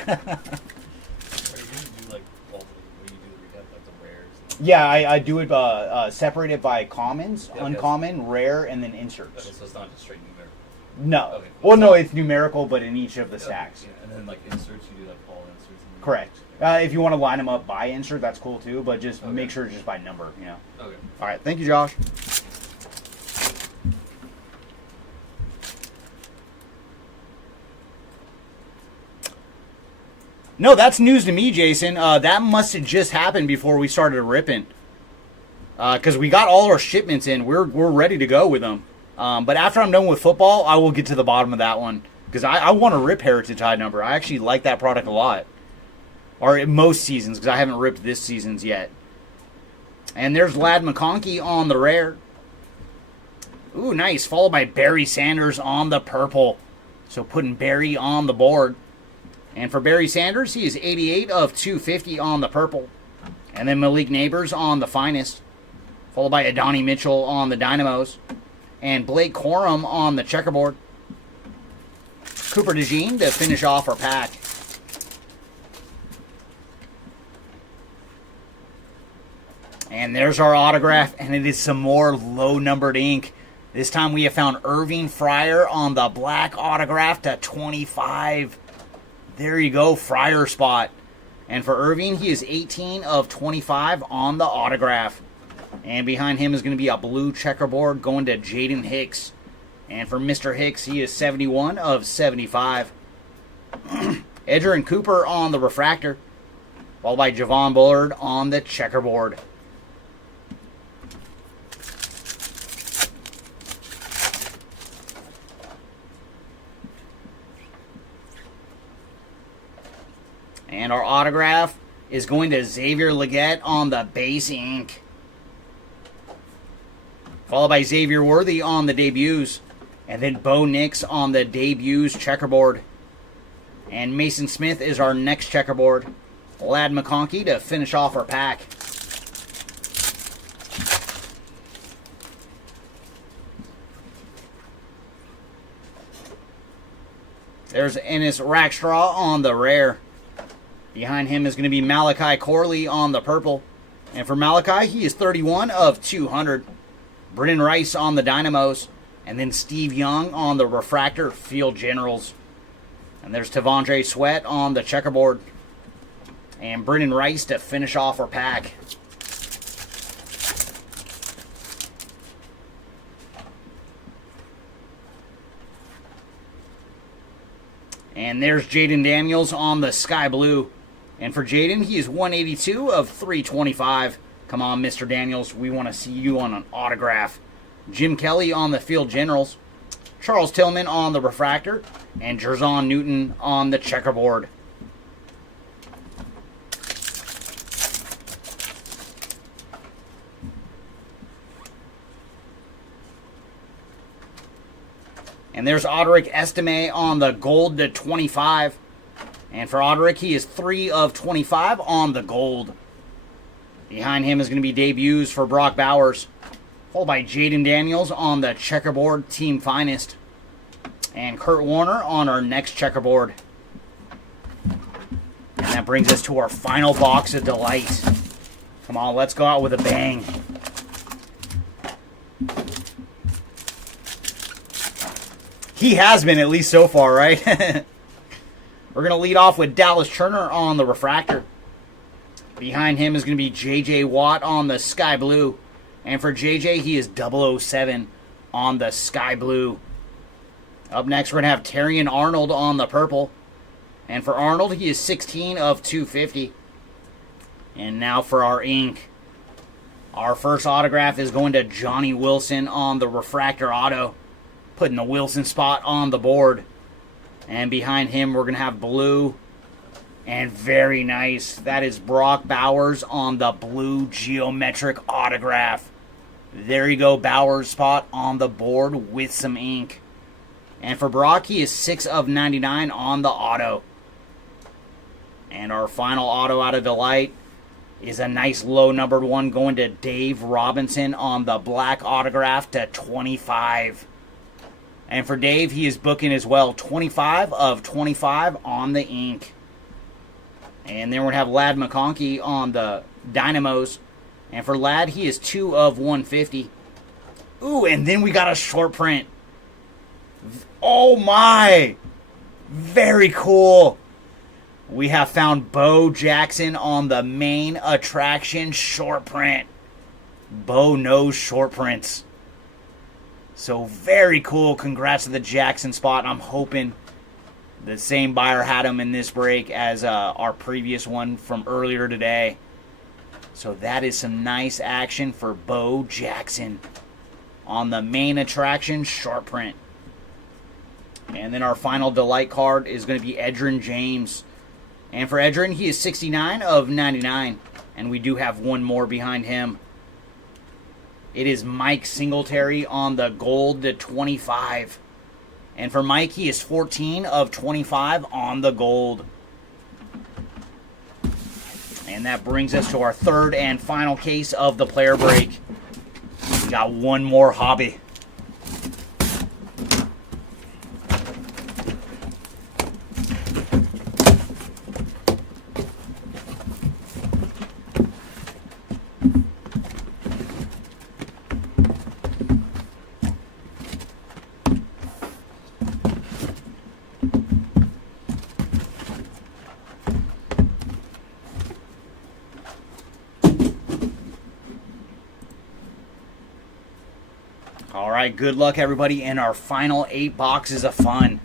Yeah, I do it separated by commons, uncommon, rare, and then inserts. Okay, so it's not just straight numerical. No. Okay, cool. Well, no, it's numerical, but in each of the stacks. Yeah, and then like inserts, you do like all inserts. Correct. If you want to line them up by insert, that's cool too, but just make sure it's just by number, you know. Okay. All right, thank you, Josh. No, that's news to me, Jason. That must have just happened before we started ripping. Because we got all our shipments in. We're ready to go with them. But after I'm done with football, I will get to the bottom of that one. Because I want to rip Heritage High number. I actually like that product a lot. Or in most seasons, because I haven't ripped this season's yet. And there's Ladd McConkey on the rare. Ooh, nice. Followed by Barry Sanders on the purple. So putting Barry on the board. And for Barry Sanders, he is 88 of 250 on the purple. And then Malik Neighbors on the finest. Followed by Adonai Mitchell on the Dynamos. And Blake Corum on the checkerboard. Cooper DeJean to finish off our pack. And there's our autograph, and it is some more low-numbered ink. This time we have found Irving Fryer on the black autograph to 25. There you go, Fryer spot. And for Irving, he is 18 of 25 on the autograph. And behind him is going to be a blue checkerboard going to Jaden Hicks. And for Mr. Hicks, he is 71 of 75. Edger and Cooper on the refractor. Followed by Javon Bullard on the checkerboard. And our autograph is going to Xavier Legette on the base ink. Followed by Xavier Worthy on the debuts. And then Bo Nix on the debuts checkerboard. And Mason Smith is our next checkerboard. Ladd McConkey to finish off our pack. There's Ennis Rackstraw on the rare. Behind him is going to be Malachi Corley on the purple. And for Malachi, he is 31 of 200. Brennan Rice on the Dynamos. And then Steve Young on the refractor Field Generals. And there's Tavondre Sweat on the checkerboard. And Brennan Rice to finish off our pack. And there's Jaden Daniels on the sky blue. And for Jaden, he is 182 of 325. Come on, Mr. Daniels. We want to see you on an autograph. Jim Kelly on the Field Generals. Charles Tillman on the refractor. And Jerzon Newton on the checkerboard. And there's Audric Estime on the gold to 25. And for Audric, he is 3 of 25 on the gold. Behind him is going to be debuts for Brock Bowers. Followed by Jaden Daniels on the checkerboard team finest. And Kurt Warner on our next checkerboard. And that brings us to our final box of delight. Come on, let's go out with a bang. He has been, at least so far, right? We're going to lead off with Dallas Turner on the refractor. Behind him is going to be J.J. Watt on the sky blue. And for J.J., he is 007 on the sky blue. Up next, we're going to have Terrion Arnold on the purple. And for Arnold, he is 16 of 250. And now for our ink. Our first autograph is going to Johnny Wilson on the refractor auto. Putting the Wilson spot on the board. And behind him, we're going to have blue. And very nice. That is Brock Bowers on the blue geometric autograph. There you go, Bowers spot on the board with some ink. And for Brock, he is 6 of 99 on the auto. And our final auto out of Delight is a nice low-numbered one going to Dave Robinson on the black autograph to 25. And for Dave, he is booking as well, 25 of 25 on the ink. And then we're going to have Ladd McConkey on the Dynamos. And for Ladd, he is 2 of 150. Ooh, and then we got a short print. Oh my! Very cool. We have found Bo Jackson on the main attraction short print. Bo knows short prints. So very cool. Congrats to the Jackson spot. I'm hoping the same buyer had him in this break as our previous one from earlier today. So that is some nice action for Bo Jackson on the main attraction short print. And then our final delight card is going to be Edgerrin James. And for Edgerrin, he is 69 of 99. And we do have one more behind him. It is Mike Singletary on the gold to 25. And for Mike, he is 14 of 25 on the gold. And that brings us to our third and final case of the player break. We got one more hobby. Alright, good luck everybody in our final 8 boxes of fun.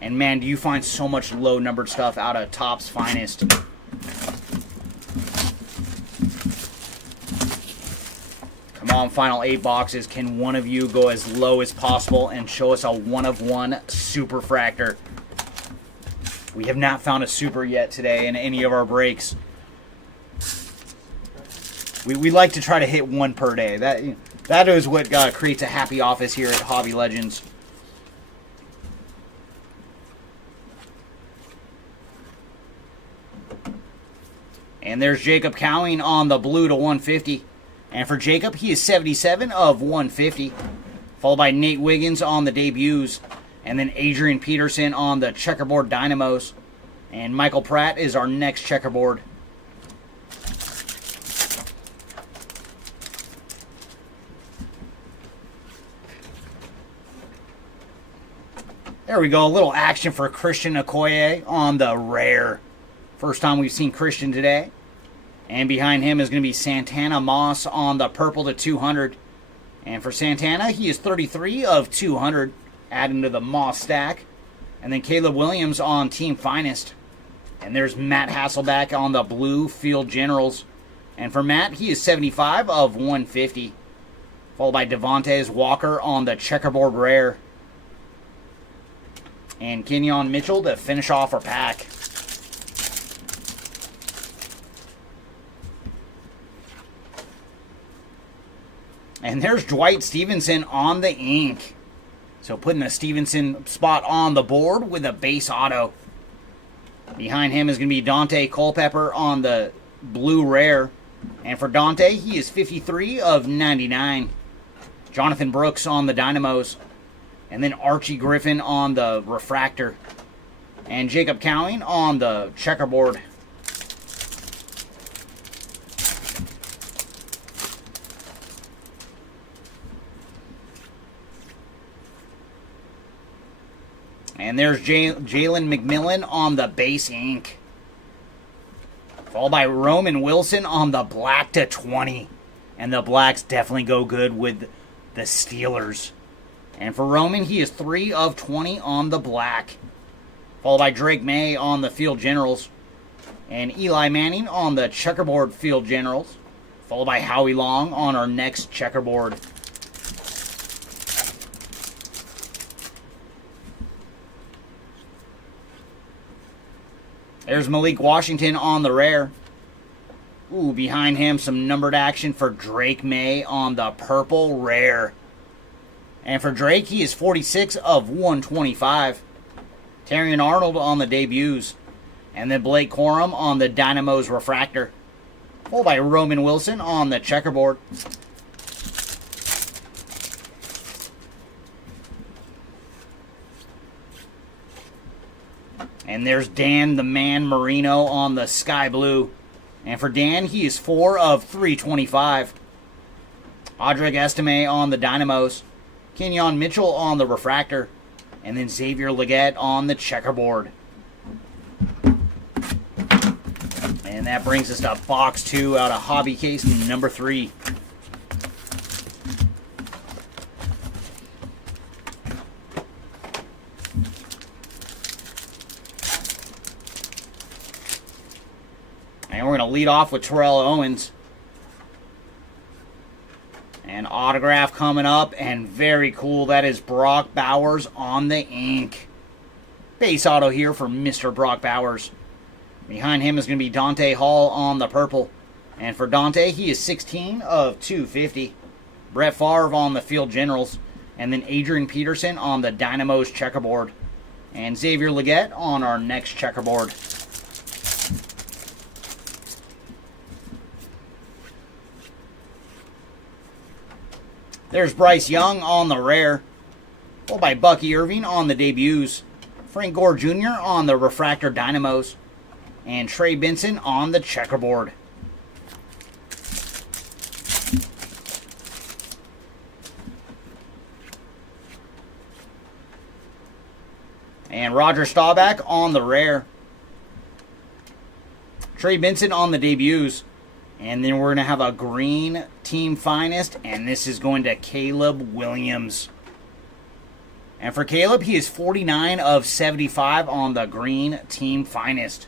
And man, do you find so much low numbered stuff out of Topps Finest. Come on, final 8 boxes. Can one of you go as low as possible and show us a 1-of-1 Superfractor? We have not found a super yet today in any of our breaks. We like to try to hit one per day. That is what creates a happy office here at Hobby Legends. And there's Jacob Cowing on the blue to 150. And for Jacob, he is 77 of 150. Followed by Nate Wiggins on the debuts. And then Adrian Peterson on the checkerboard dynamos. And Michael Pratt is our next checkerboard. There we go, a little action for Christian Okoye on the rare. First time we've seen Christian today. And behind him is going to be Santana Moss on the purple to 200. And for Santana, he is 33 of 200, adding to the Moss stack. And then Caleb Williams on Team Finest. And there's Matt Hasselback on the blue Field Generals. And for Matt, he is 75 of 150. Followed by Devontae Walker on the checkerboard rare. And Kenyon Mitchell to finish off our pack. And there's Dwight Stevenson on the ink. So putting the Stevenson spot on the board with a base auto. Behind him is going to be Dante Culpepper on the blue rare. And for Dante, he is 53 of 99. Jonathan Brooks on the dynamos. And then Archie Griffin on the refractor. And Jacob Cowing on the checkerboard. And there's Jalen McMillan on the base ink. Followed by Roman Wilson on the black to 20. And the blacks definitely go good with the Steelers. And for Roman, he is 3 of 20 on the black. Followed by Drake May on the Field Generals. And Eli Manning on the checkerboard Field Generals. Followed by Howie Long on our next checkerboard. There's Malik Washington on the rare. Ooh, behind him some numbered action for Drake May on the purple rare. And for Drake, he is 46 of 125. Terrion Arnold on the debuts. And then Blake Corum on the Dynamo's refractor. Followed by Roman Wilson on the checkerboard. And there's Dan the Man Marino on the sky blue. And for Dan, he is 4 of 325. Audric Estime on the dynamos. Kenyon Mitchell on the refractor. And then Xavier Legette on the checkerboard. And that brings us to box 2 out of hobby case number 3. And we're going to lead off with Terrell Owens. And autograph coming up, and very cool. That is Brock Bowers on the ink. Base auto here for Mr. Brock Bowers. Behind him is going to be Dante Hall on the purple. And for Dante, he is 16 of 250. Brett Favre on the Field Generals. And then Adrian Peterson on the Dynamos checkerboard. And Xavier Legette on our next checkerboard. There's Bryce Young on the rare. Followed by Bucky Irving on the debuts. Frank Gore Jr. on the refractor Dynamos. And Trey Benson on the checkerboard. And Roger Staubach on the rare. Trey Benson on the debuts. And then we're going to have a green team finest. And this is going to Caleb Williams. And for Caleb, he is 49 of 75 on the green team finest.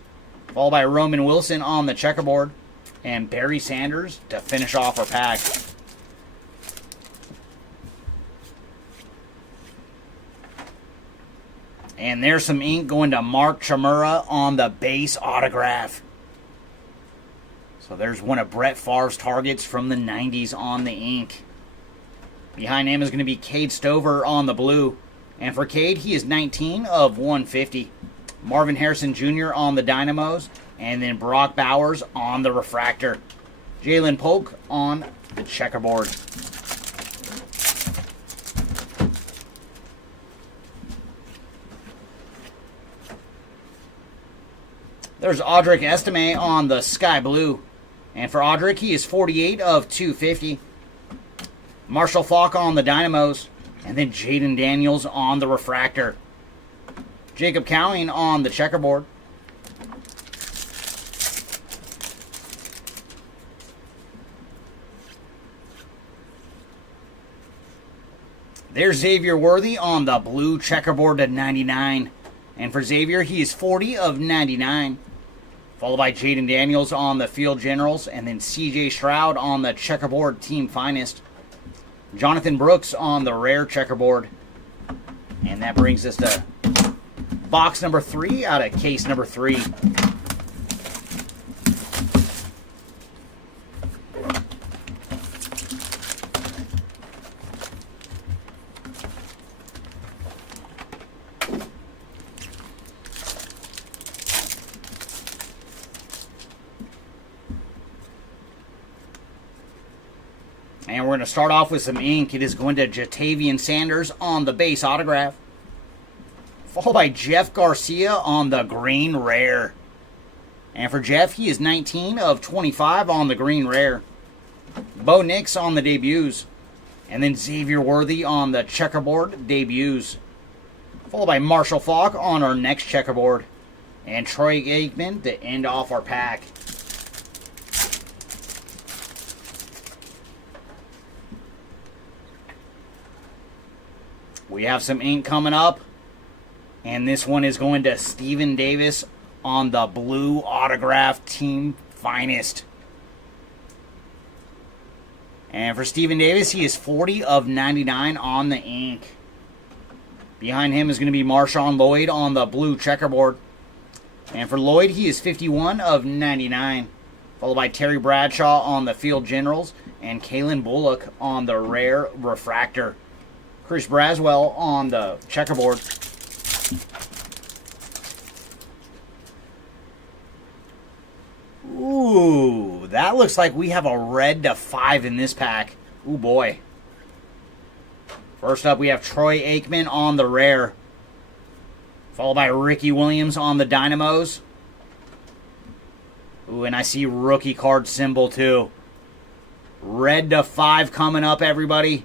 Followed by Roman Wilson on the checkerboard. And Barry Sanders to finish off our pack. And there's some ink going to Mark Chmura on the base autograph. So there's one of Brett Favre's targets from the 90s on the ink. Behind him is going to be Cade Stover on the blue. And for Cade, he is 19 of 150. Marvin Harrison Jr. on the Dynamos. And then Brock Bowers on the refractor. Jalen Polk on the checkerboard. There's Audric Estime on the sky blue. And for Audric, he is 48 of 250. Marshall Faulk on the Dynamos. And then Jaden Daniels on the refractor. Jacob Cowing on the checkerboard. There's Xavier Worthy on the blue checkerboard to 99. And for Xavier, he is 40 of 99. Followed by Jaden Daniels on the Field Generals. And then CJ Stroud on the checkerboard team finest. Jonathan Brooks on the rare checkerboard. And that brings us to box number 3 out of case number 3. And we're going to start off with some ink. It is going to Jatavian Sanders on the base autograph. Followed by Jeff Garcia on the green rare. And for Jeff, he is 19 of 25 on the green rare. Bo Nix on the debuts. And then Xavier Worthy on the checkerboard debuts. Followed by Marshall Faulk on our next checkerboard. And Troy Aikman to end off our pack. We have some ink coming up. And this one is going to Steven Davis on the blue autograph team finest. And for Steven Davis, he is 40 of 99 on the ink. Behind him is going to be Marshawn Lloyd on the blue checkerboard. And for Lloyd, he is 51 of 99. Followed by Terry Bradshaw on the Field Generals. And Kalen Bullock on the rare refractor. Chris Braswell on the checkerboard. Ooh, that looks like we have a red to 5 in this pack. Ooh, boy. First up, we have Troy Aikman on the rare. Followed by Ricky Williams on the Dynamos. Ooh, and I see rookie card symbol too. Red to 5 coming up, everybody.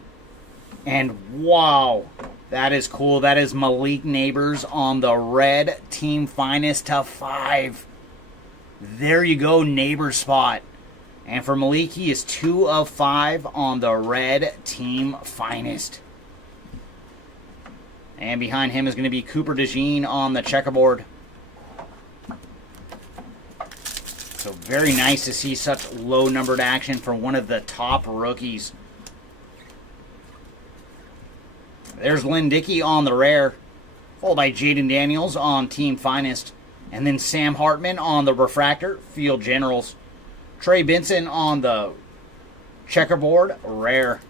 And wow, that is cool. That is Malik Neighbors on the red team finest to 5. There you go, neighbor spot. And for Malik, he is 2 of 5 on the red team finest. And behind him is going to be Cooper DeJean on the checkerboard. So very nice to see such low numbered action for one of the top rookies. There's Lynn Dickey on the rare, followed by Jaden Daniels on Team Finest, and then Sam Hartman on the refractor, Field Generals. Trey Benson on the checkerboard, rare.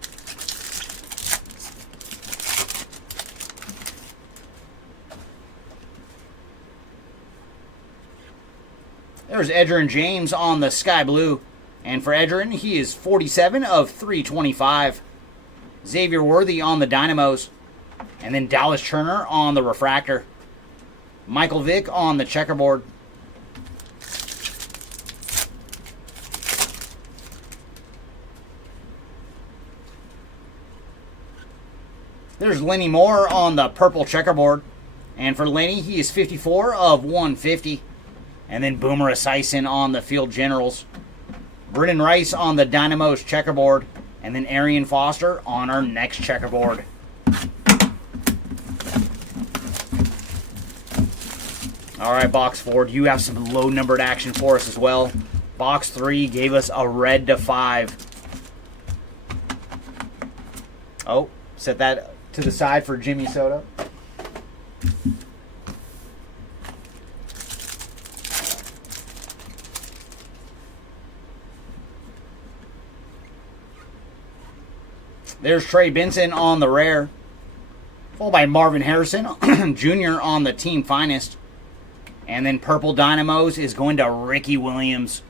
There's Edgerrin James on the sky blue. And for Edgerrin, he is 47 of 325. Xavier Worthy on the Dynamos. And then Dallas Turner on the refractor. Michael Vick on the checkerboard. There's Lenny Moore on the purple checkerboard. And for Lenny, he is 54 of 150. And then Boomer Esiason on the Field Generals. Brennan Rice on the Dynamos checkerboard. And then Arian Foster on our next checkerboard. Alright, Box 4, you have some low-numbered action for us as well. Box 3 gave us a red to 5. Oh, set that to the side for Jimmy Soto. There's Trey Benson on the rare, followed by Marvin Harrison Jr. on the Team Finest. And then Purple Dynamos is going to Ricky Williams.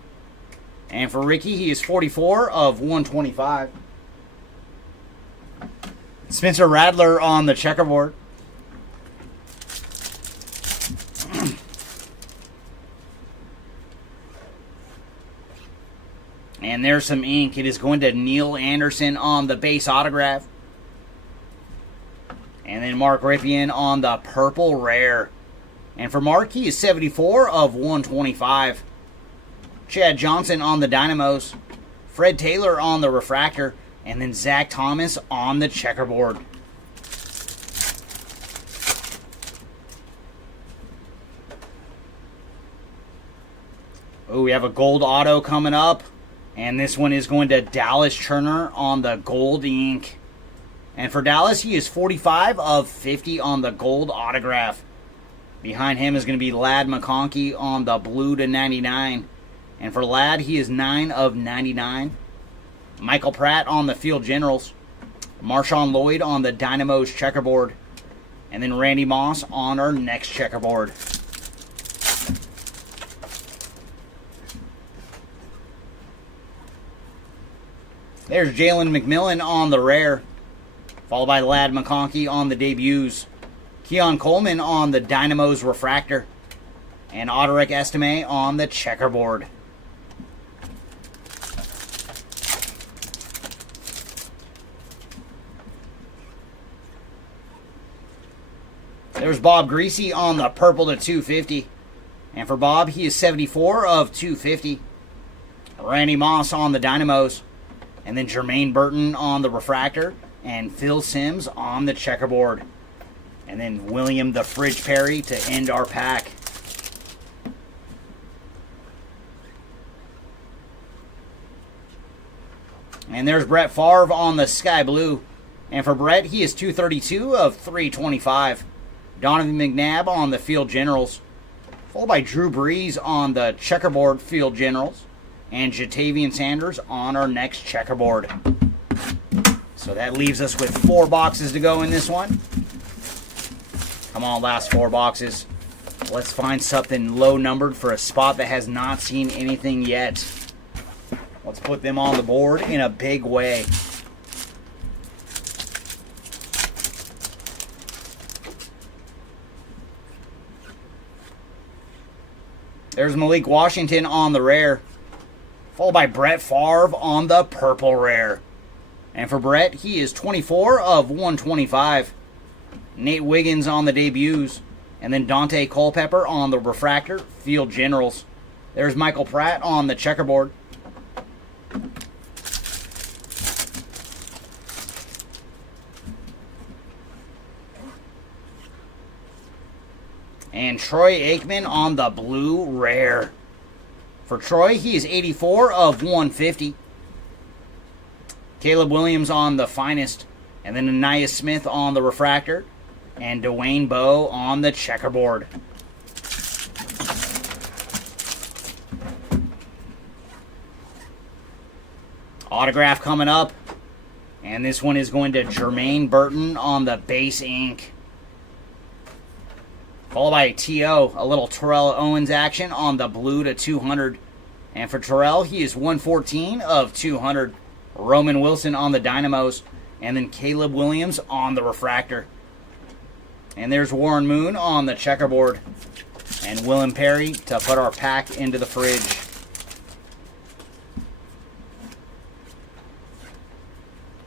And for Ricky, he is 44 of 125. Spencer Radler on the checkerboard. And there's some ink. It is going to Neil Anderson on the base autograph. And then Mark Ripien on the purple rare. And for Mark, he is 74 of 125. Chad Johnson on the Dynamos. Fred Taylor on the refractor. And then Zach Thomas on the checkerboard. Oh, we have a gold auto coming up. And this one is going to Dallas Turner on the gold ink. And for Dallas, he is 45 of 50 on the gold autograph. Behind him is going to be Ladd McConkey on the blue to 99. And for Ladd, he is 9 of 99. Michael Pratt on the Field Generals. Marshawn Lloyd on the Dynamos checkerboard. And then Randy Moss on our next checkerboard. There's Jalen McMillan on the rare, followed by Ladd McConkey on the debuts. Keon Coleman on the Dynamos refractor. And Audric Estime on the checkerboard. There's Bob Greasy on the purple to 250. And for Bob, he is 74 of 250. Randy Moss on the Dynamos. And then Jermaine Burton on the refractor. And Phil Simms on the checkerboard. And then William the Fridge Perry to end our pack. And there's Brett Favre on the sky blue. And for Brett, he is 232 of 325. Donovan McNabb on the Field Generals. Followed by Drew Brees on the checkerboard Field Generals. And Jatavian Sanders on our next checkerboard. So that leaves us with 4 boxes to go in this one. Come on, last 4 boxes. Let's find something low numbered for a spot that has not seen anything yet. Let's put them on the board in a big way. There's Malik Washington on the rare, followed by Brett Favre on the purple rare. And for Brett, he is 24 of 125. Nate Wiggins on the debuts. And then Dante Culpepper on the refractor, Field Generals. There's Michael Pratt on the checkerboard. And Troy Aikman on the blue rare. For Troy, he is 84 of 150. Caleb Williams on the finest. And then Anaya Smith on the refractor. And Dwayne Bowe on the checkerboard. Autograph coming up. And this one is going to Jermaine Burton on the base ink. Followed by T.O., a little Terrell Owens action on the blue to 200. And for Terrell, he is 114 of 200. Roman Wilson on the Dynamos. And then Caleb Williams on the refractor. And there's Warren Moon on the checkerboard. And Willem Perry to put our pack into the fridge.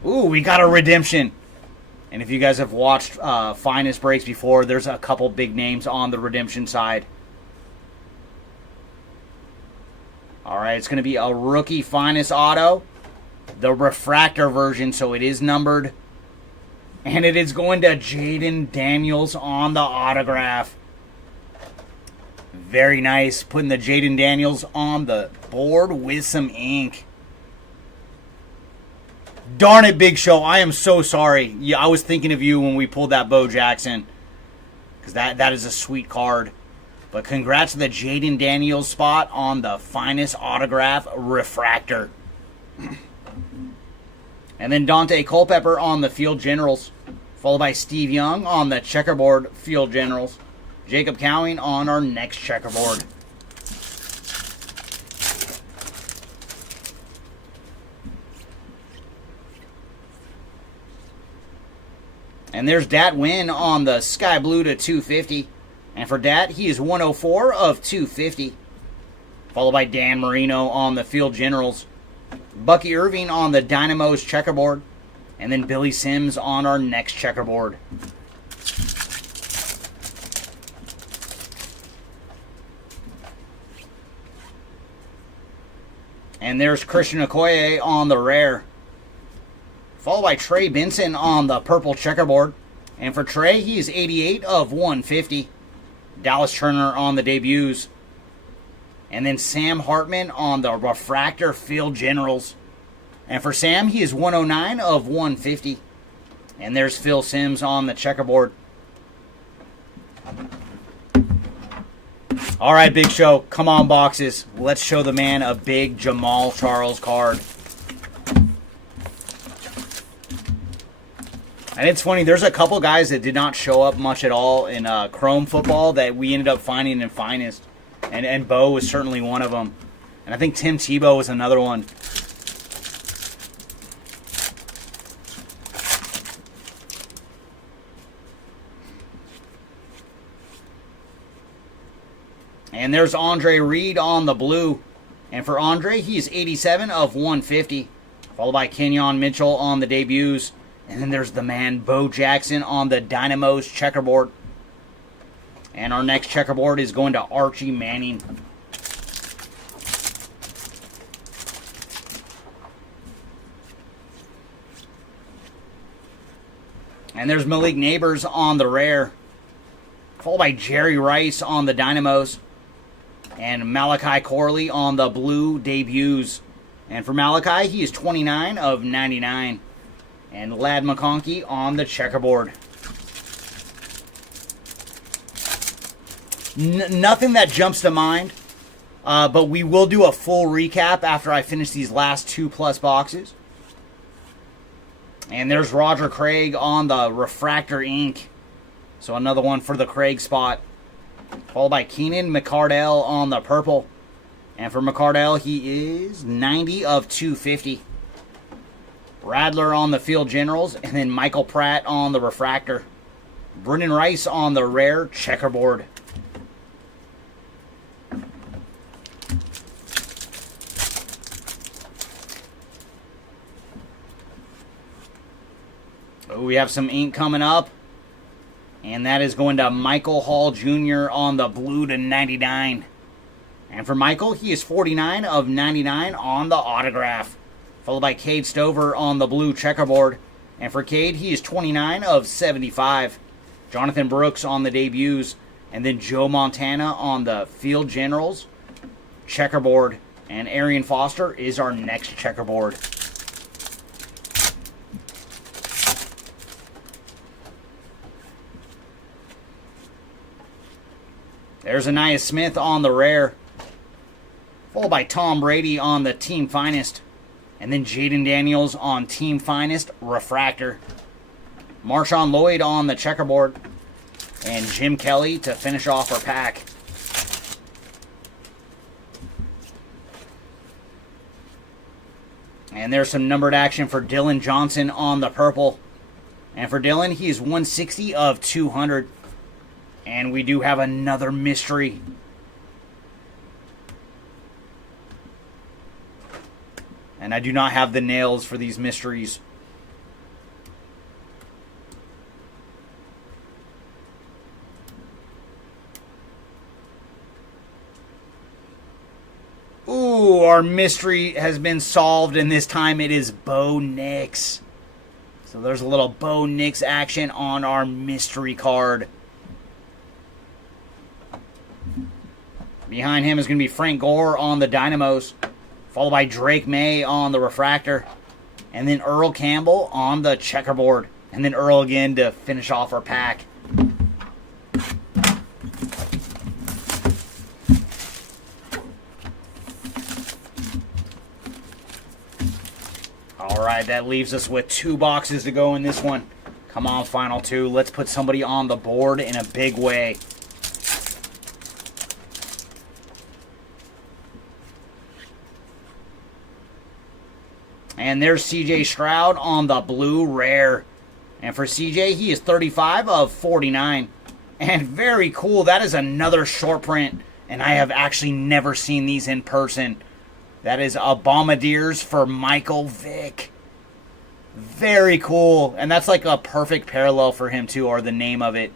Ooh, we got a redemption. And if you guys have watched Finest Breaks before, there's a couple big names on the redemption side. Alright, it's going to be a rookie Finest auto. The refractor version, so it is numbered. And it is going to Jaden Daniels on the autograph. Very nice. Putting the Jaden Daniels on the board with some ink. Darn it, Big Show. I am so sorry. Yeah, I was thinking of you when we pulled that Bo Jackson. Because that is a sweet card. But congrats to the Jaden Daniels spot on the Finest autograph refractor. And then Dante Culpepper on the Field Generals. Followed by Steve Young on the checkerboard Field Generals. Jacob Cowing on our next checkerboard. And there's Dat Wynn on the Sky Blue to 250. And for Dat, he is 104 of 250. Followed by Dan Marino on the Field Generals. Bucky Irving on the Dynamos checkerboard. And then Billy Sims on our next checkerboard. And there's Christian Okoye on the rare. Followed by Trey Benson on the purple checkerboard. And for Trey, he is 88 of 150. Dallas Turner on the debuts. And then Sam Hartman on the refractor Field Generals. And for Sam, he is 109 of 150. And there's Phil Sims on the checkerboard. All right, Big Show. Come on, boxes. Let's show the man a big Jamal Charles card. And it's funny, there's a couple guys that did not show up much at all in Chrome football that we ended up finding in Finest. And Bo was certainly one of them. And I think Tim Tebow was another one. And there's Andre Reed on the blue. And for Andre, he is 87 of 150. Followed by Kenyon Mitchell on the debuts. And then there's the man, Bo Jackson, on the Dynamos checkerboard. And our next checkerboard is going to Archie Manning. And there's Malik Neighbors on the rare. Followed by Jerry Rice on the Dynamos. And Malachi Corley on the blue debuts. And for Malachi, he is 29 of 99. And Ladd McConkey on the checkerboard. Nothing that jumps to mind. But we will do a full recap after I finish these last 2+ boxes. And there's Roger Craig on the refractor ink. So another one for the Craig spot. Followed by Keenan McCardell on the purple. And for McCardell, he is 90 of 250. Radler on the Field Generals. And then Michael Pratt on the refractor. Brendan Rice on the rare checkerboard. Oh, we have some ink coming up. And that is going to Michael Hall Jr. on the blue to 99. And for Michael, he is 49 of 99 on the autograph. Followed by Cade Stover on the blue checkerboard. And for Cade, he is 29 of 75. Jonathan Brooks on the debuts. And then Joe Montana on the Field Generals checkerboard. And Arian Foster is our next checkerboard. There's Anaya Smith on the rare. Followed by Tom Brady on the Team Finest. And then Jaden Daniels on Team Finest Refractor. Marshawn Lloyd on the checkerboard. And Jim Kelly to finish off our pack. And there's some numbered action for Dylan Johnson on the purple. And for Dylan, he is 160 of 200. And we do have another mystery. And I do not have the nails for these mysteries. Ooh, our mystery has been solved, and this time it is Bo Nix. So there's a little Bo Nix action on our mystery card. Behind him is going to be Frank Gore on the Dynamos, followed by Drake May on the Refractor, and then Earl Campbell on the checkerboard, and then Earl again to finish off our pack. All right, that leaves us with 2 boxes to go in this one. Come on, final 2. Let's put somebody on the board in a big way. And there's CJ Stroud on the blue rare. And for CJ, he is 35 of 49. And very cool. That is another short print. And I have actually never seen these in person. That is a Bombardiers for Michael Vick. Very cool. And that's like a perfect parallel for him too, or the name of it.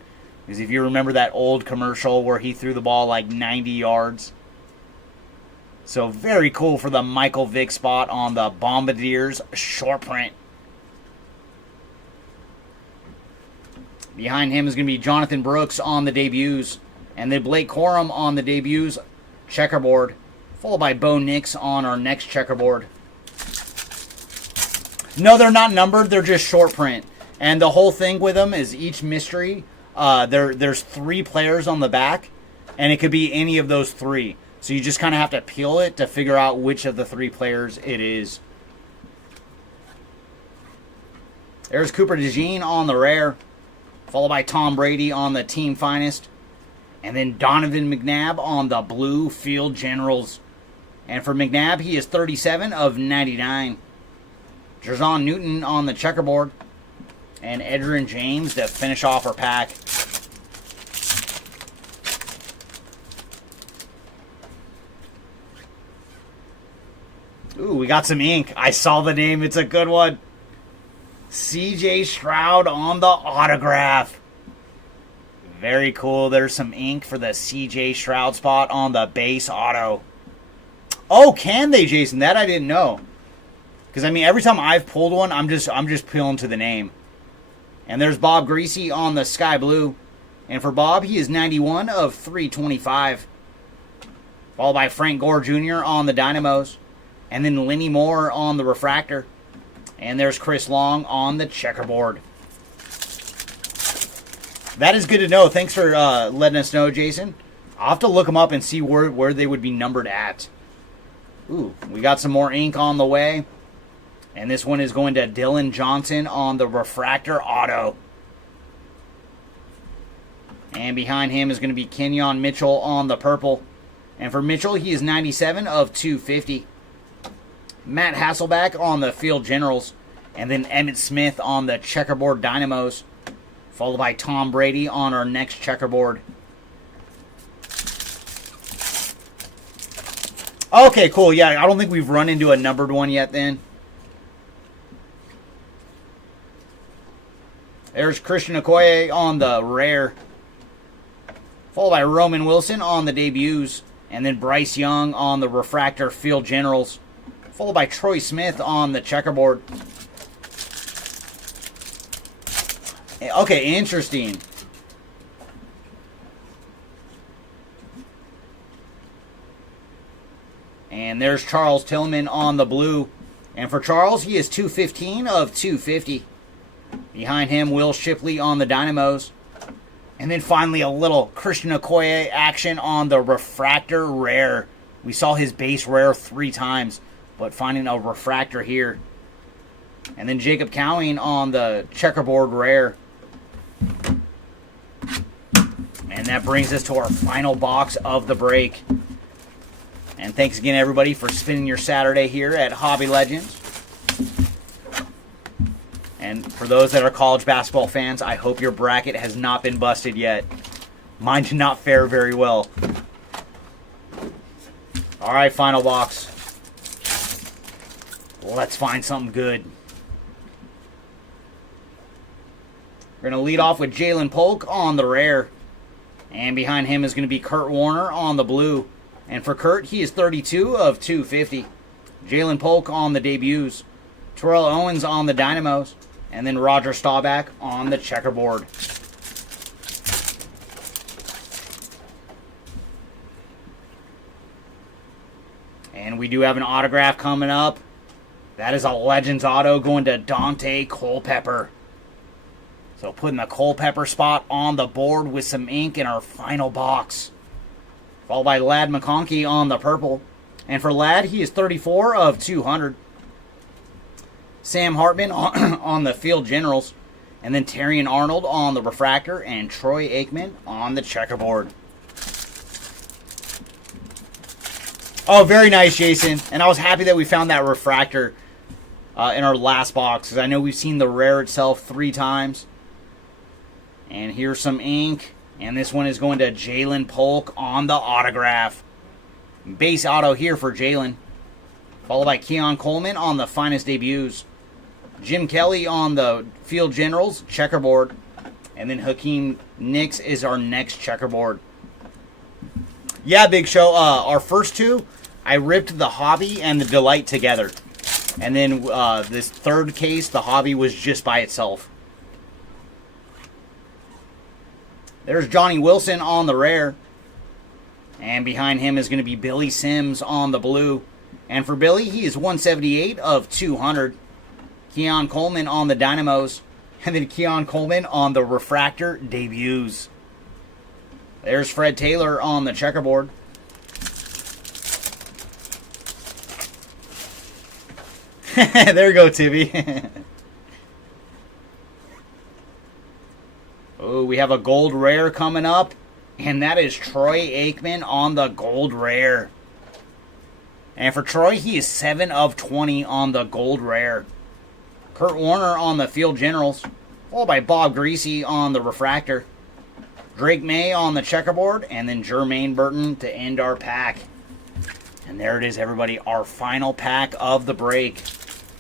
Because if you remember that old commercial where he threw the ball like 90 yards. So very cool for the Michael Vick spot on the Bombardiers short print. Behind him is going to be Jonathan Brooks on the debuts. And then Blake Corum on the debuts checkerboard. Followed by Bo Nix on our next checkerboard. No, they're not numbered. They're just short print. And the whole thing with them is each mystery, there's 3 players on the back. And it could be any of those 3. So you just kind of have to peel it to figure out which of the 3 players it is. There's Cooper DeJean on the rare. Followed by Tom Brady on the Team Finest. And then Donovan McNabb on the blue Field Generals. And for McNabb, he is 37 of 99. Jer'Zhan Newton on the checkerboard. And Edgerrin James to finish off our pack. Ooh, we got some ink. I saw the name. It's a good one. CJ Stroud on the autograph. Very cool. There's some ink for the CJ Stroud spot on the base auto. Oh, can they, Jason? That I didn't know. Because, I mean, every time I've pulled one, I'm just peeling to the name. And there's Bob Greasy on the sky blue. And for Bob, he is 91 of 325. Followed by Frank Gore Jr. on the Dynamos. And then Lenny Moore on the Refractor. And there's Chris Long on the checkerboard. That is good to know. Thanks for letting us know, Jason. I'll have to look them up and see where they would be numbered at. Ooh, we got some more ink on the way. And this one is going to Dylan Johnson on the Refractor Auto. And behind him is going to be Kenyon Mitchell on the purple. And for Mitchell, he is 97 of 250. Matt Hasselback on the Field Generals. And then Emmitt Smith on the checkerboard Dynamos. Followed by Tom Brady on our next checkerboard. Okay, cool. Yeah, I don't think we've run into a numbered one yet then. There's Christian Okoye on the rare. Followed by Roman Wilson on the debuts. And then Bryce Young on the Refractor Field Generals. Followed by Troy Smith on the checkerboard. Okay, interesting. And there's Charles Tillman on the blue. And for Charles, he is 215 of 250. Behind him, Will Shipley on the Dynamos. And then finally a little Christian Okoye action on the refractor rare. We saw his base rare 3 times, but finding a refractor here. And then Jacob Cowing on the checkerboard rare. And that brings us to our final box of the break. And thanks again, everybody, for spending your Saturday here at Hobby Legends. And for those that are college basketball fans, I hope your bracket has not been busted yet. Mine did not fare very well. All right, final box. Let's find something good. We're going to lead off with Jalen Polk on the rare. And behind him is going to be Kurt Warner on the blue. And for Kurt, he is 32 of 250. Jalen Polk on the debuts. Terrell Owens on the Dynamos. And then Roger Staubach on the checkerboard. And we do have an autograph coming up. That is a Legends auto going to Dante Culpepper. So putting the Culpepper spot on the board with some ink in our final box. Followed by Ladd McConkey on the purple. And for Ladd, he is 34 of 200. Sam Hartman on the Field Generals. And then Terrion Arnold on the refractor. And Troy Aikman on the checkerboard. Oh, very nice, Jason. And I was happy that we found that refractor in our last box. Because I know we've seen the rare itself 3 times. And here's some ink. And this one is going to Jalen Polk on the autograph. Base auto here for Jalen. Followed by Keon Coleman on the finest debuts. Jim Kelly on the Field Generals checkerboard. And then Hakeem Nicks is our next checkerboard. Yeah, Big Show. Our first 2, I ripped the Hobby and the Delight together. And then this third case, the Hobby was just by itself. There's Johnny Wilson on the rare. And behind him is going to be Billy Sims on the blue. And for Billy, he is 178 of 200. Keon Coleman on the Dynamos. And then Keon Coleman on the refractor debuts. There's Fred Taylor on the checkerboard. There you go, Tibby. Oh, we have a gold rare coming up. And that is Troy Aikman on the gold rare. And for Troy, he is 7 of 20 on the gold rare. Kurt Warner on the Field Generals. Followed by Bob Greasy on the refractor. Drake May on the checkerboard. And then Jermaine Burton to end our pack. And there it is, everybody. Our final pack of the break.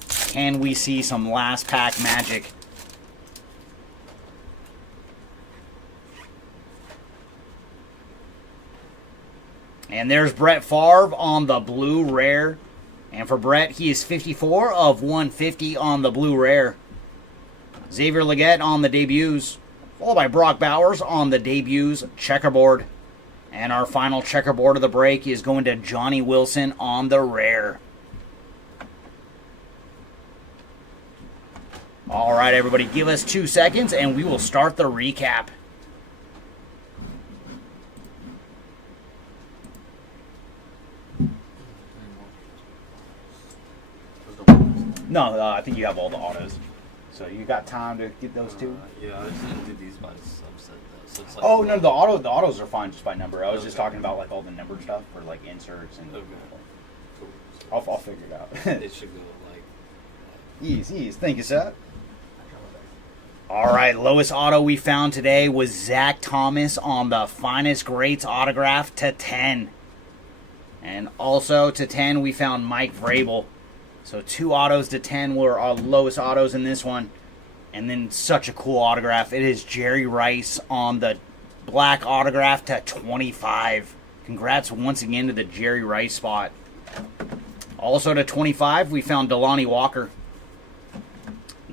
Can we see some last pack magic? And there's Brett Favre on the blue rare. And for Brett, he is 54 of 150 on the blue rare. Xavier Legette on the debuts. Followed by Brock Bowers on the debuts checkerboard. And our final checkerboard of the break is going to Johnny Wilson on the rare. All right, everybody, give us 2 seconds and we will start the recap. No, I think you have all the autos. So you got time to get those 2? Yeah, I just didn't do these by subset though. So it's like Oh no, the autos are fine just by number. I was just talking about like all the numbered stuff for like inserts and. Okay. Cool. I'll figure it out. It should go like. Ease. Thank you, sir. All right, lowest auto we found today was Zach Thomas on the Finest Greats autograph to 10. And also to 10 we found Mike Vrabel. So 2 autos to 10 were our lowest autos in this one. And then such a cool autograph. It is Jerry Rice on the black autograph to 25. Congrats once again to the Jerry Rice spot. Also to 25, we found Delanie Walker,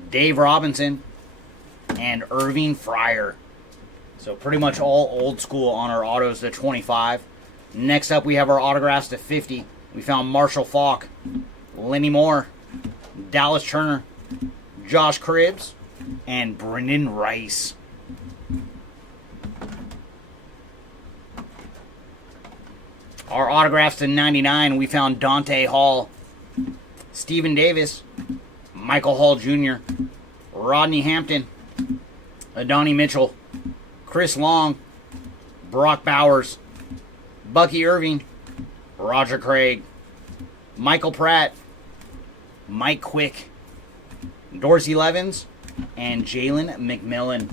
Dave Robinson, and Irving Fryer. So pretty much all old school on our autos to 25. Next up, we have our autographs to 50. We found Marshall Faulk, Lenny Moore, Dallas Turner, Josh Cribbs, and Brendan Rice. Our autographs to 99, we found Dante Hall, Stephen Davis, Michael Hall Jr., Rodney Hampton, Adonai Mitchell, Chris Long, Brock Bowers, Bucky Irving, Roger Craig, Michael Pratt, Mike Quick, Dorsey Levens, and Jalen McMillan.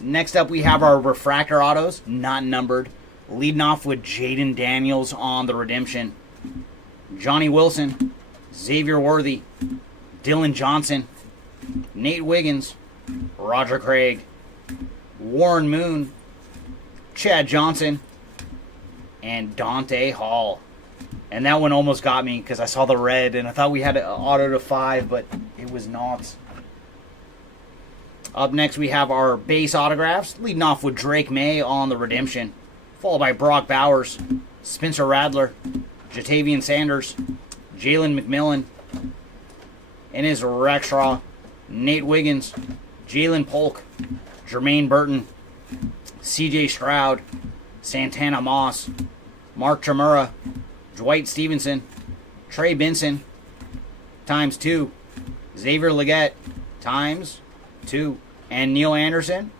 Next up, we have our refractor autos, not numbered. Leading off with Jaden Daniels on the redemption. Johnny Wilson, Xavier Worthy, Dylan Johnson, Nate Wiggins, Roger Craig, Warren Moon, Chad Johnson, and Dante Hall. And that one almost got me because I saw the red and I thought we had an auto to 5, but it was not. Up next, we have our base autographs, leading off with Drake May on the redemption, followed by Brock Bowers, Spencer Radler, Jatavian Sanders, Jalen McMillan, Enes Rakshaw, Nate Wiggins, Jalen Polk, Jermaine Burton, CJ Stroud, Santana Moss, Mark Tremura, Dwight Stevenson, Trey Benson, times 2, Xavier Leggett, times 2, and Neil Anderson,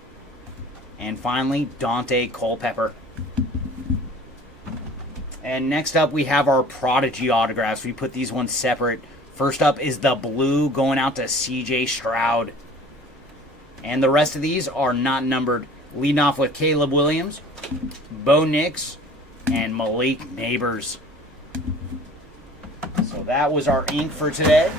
and finally Dante Culpepper. And next up, we have our Prodigy autographs. We put these ones separate. First up is the blue going out to CJ Stroud. And the rest of these are not numbered. Leading off with Caleb Williams, Bo Nix, and Malik Neighbors. So that was our ink for today.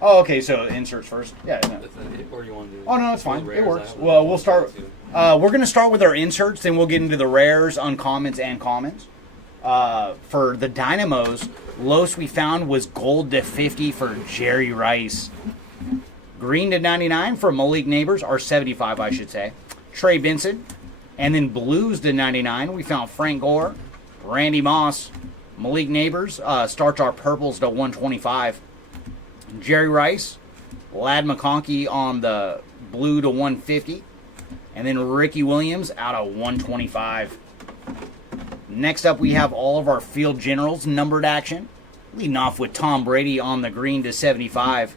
Oh, okay, so inserts first. Yeah, no. Or you want to do Oh, no, it's fine. It rares? works. Well, we'll start. We're going to start with our inserts, then we'll get into the rares, uncommons, and commons. For the Dynamos, lowest we found was gold to 50 for Jerry Rice. Green to 99 for Malik Neighbors, or 75, I should say. Trey Benson. And then blues to 99, we found Frank Gore, Randy Moss, Malik Neighbors. Starts our purples to 125. Jerry Rice, Lad McConkey on the blue to 150, and then Ricky Williams out of 125. Next up, we have all of our field generals numbered action, leading off with Tom Brady on the green to 75,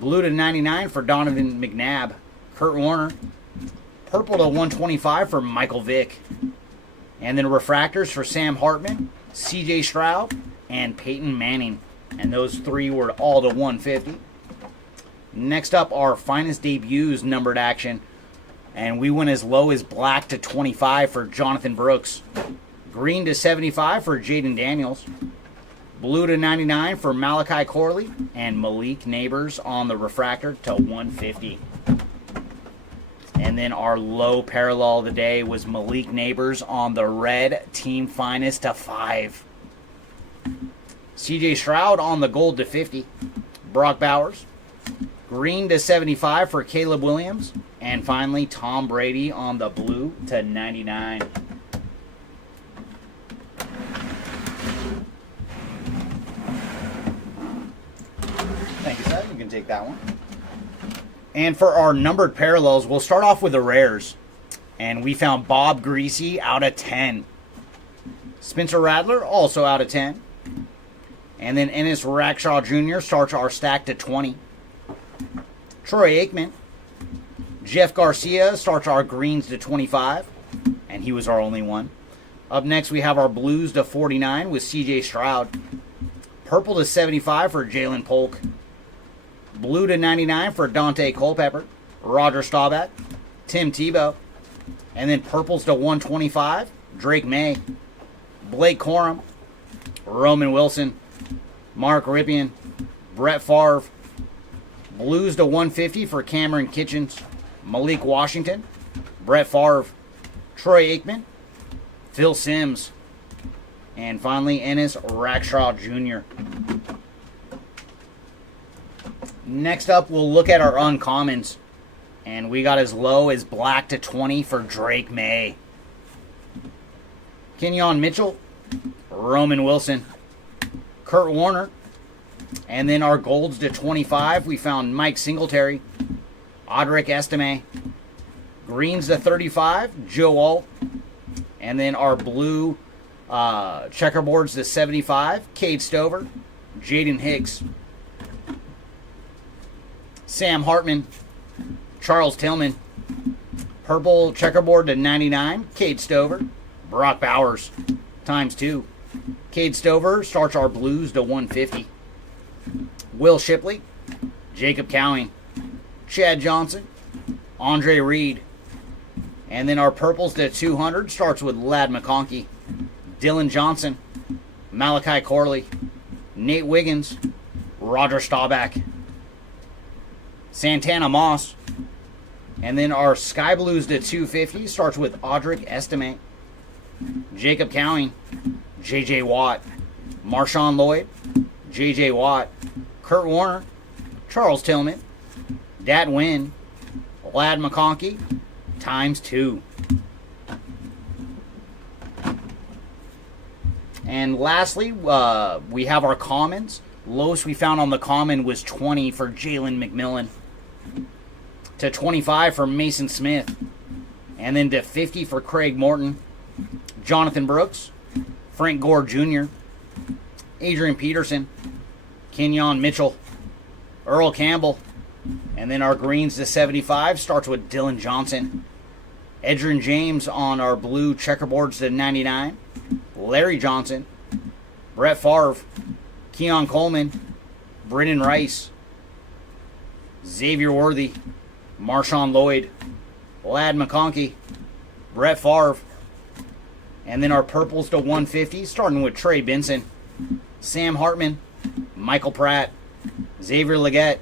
blue to 99 for Donovan McNabb, Kurt Warner, purple to 125 for Michael Vick, and then refractors for Sam Hartman, C.J. Stroud, and Peyton Manning. And those 3 were all to 150. Next up, our finest debuts numbered action. And we went as low as black to 25 for Jonathan Brooks. Green to 75 for Jaden Daniels. Blue to 99 for Malachi Corley. And Malik Neighbors on the refractor to 150. And then our low parallel of the day was Malik Neighbors on the red team finest to 5. CJ Stroud on the gold to 50. Brock Bowers. Green to 75 for Caleb Williams. And finally, Tom Brady on the blue to 99. Thank you, Seth. You can take that one. And for our numbered parallels, we'll start off with the rares. And we found Bob Greasy out of 10. Spencer Radler also out of 10. And then Enes Rakshaw Jr. starts our stack to 20. Troy Aikman. Jeff Garcia starts our greens to 25. And he was our only one. Up next, we have our blues to 49 with C.J. Stroud. Purple to 75 for Jalen Polk. Blue to 99 for Dante Culpepper. Roger Staubach. Tim Tebow. And then purples to 125, Drake May. Blake Corum. Roman Wilson. Mark Ripien, Brett Favre, blues to 150 for Cameron Kitchens, Malik Washington, Brett Favre, Troy Aikman, Phil Simms, and finally Enes Rakshaw Jr. Next up, we'll look at our uncommons, and we got as low as black to 20 for Drake May. Kenyon Mitchell, Roman Wilson, Kurt Warner. And then our golds to 25, we found Mike Singletary, Audric Estime. Greens to 35, Joe Alt. And then our blue checkerboards to 75, Cade Stover, Jaden Hicks, Sam Hartman, Charles Tillman. Purple checkerboard to 99, Cade Stover, Brock Bowers, ×2. Cade Stover starts our blues to 150. Will Shipley, Jacob Cowing, Chad Johnson, Andre Reed. And then our purples to 200 starts with Ladd McConkey, Dylan Johnson, Malachi Corley, Nate Wiggins, Roger Staubach, Santana Moss. And then our sky blues to 250 starts with Audric Estime, Jacob Cowing, J.J. Watt, Marshawn Lloyd, J.J. Watt, Kurt Warner, Charles Tillman, Dat Wynn, Ladd McConkey, ×2. And lastly, we have our commons. Lowest we found on the common was 20 for Jalen McMillan, to 25 for Mason Smith, and then to 50 for Craig Morton, Jonathan Brooks, Frank Gore Jr., Adrian Peterson, Kenyon Mitchell, Earl Campbell. And then our greens to 75 starts with Dylan Johnson, Edgerrin James on our blue checkerboards to 99, Larry Johnson, Brett Favre, Keon Coleman, Brennan Rice, Xavier Worthy, Marshawn Lloyd, Ladd McConkey, Brett Favre. And then our purples to 150, starting with Trey Benson, Sam Hartman, Michael Pratt, Xavier Legette,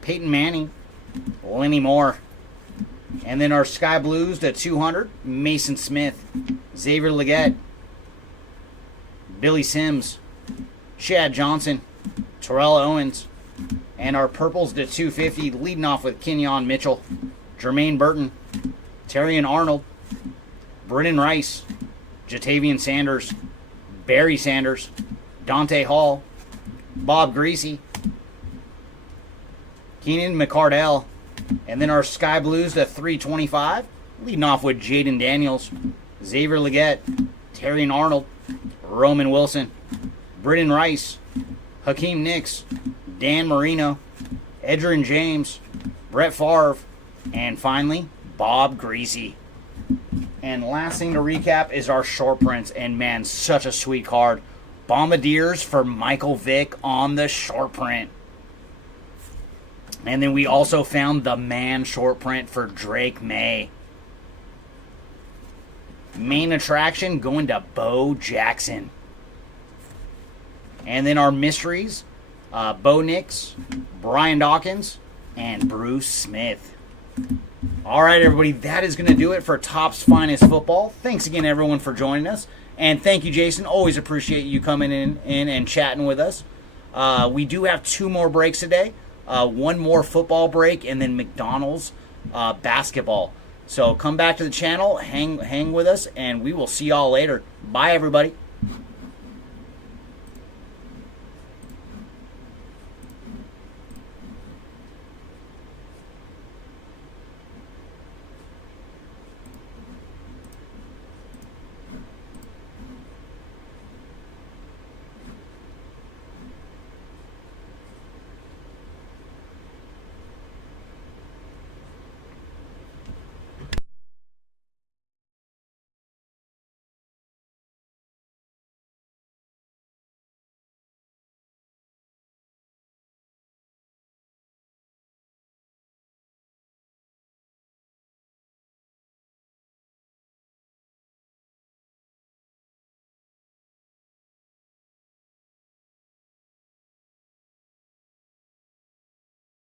Peyton Manning, Lenny Moore. And then our sky blues to 200, Mason Smith, Xavier Legette, Billy Sims, Chad Johnson, Terrell Owens. And our purples to 250, leading off with Kenyon Mitchell, Jermaine Burton, Terrion Arnold, Brennan Rice, Jatavian Sanders, Barry Sanders, Dante Hall, Bob Greasy, Keenan McCardell. And then our sky blues to 325, leading off with Jaden Daniels, Xavier Legette, Terrion Arnold, Roman Wilson, Brennan Rice, Hakeem Nicks, Dan Marino, Edgerrin James, Brett Favre, and finally, Bob Greasy. And last thing to recap is our short prints. And man, such a sweet card. Bombardiers for Michael Vick on the short print. And then we also found the man short print for Drake May. Main attraction going to Bo Jackson. And then our mysteries, Bo Nix, Brian Dawkins, and Bruce Smith. All right, everybody, that is going to do it for Topps Finest Football. Thanks again, everyone, for joining us. And thank you, Jason. Always appreciate you coming in and chatting with us. We do have 2 more breaks today. 1 more football break, and then McDonald's basketball. So come back to the channel, hang with us, and we will see y'all later. Bye, everybody.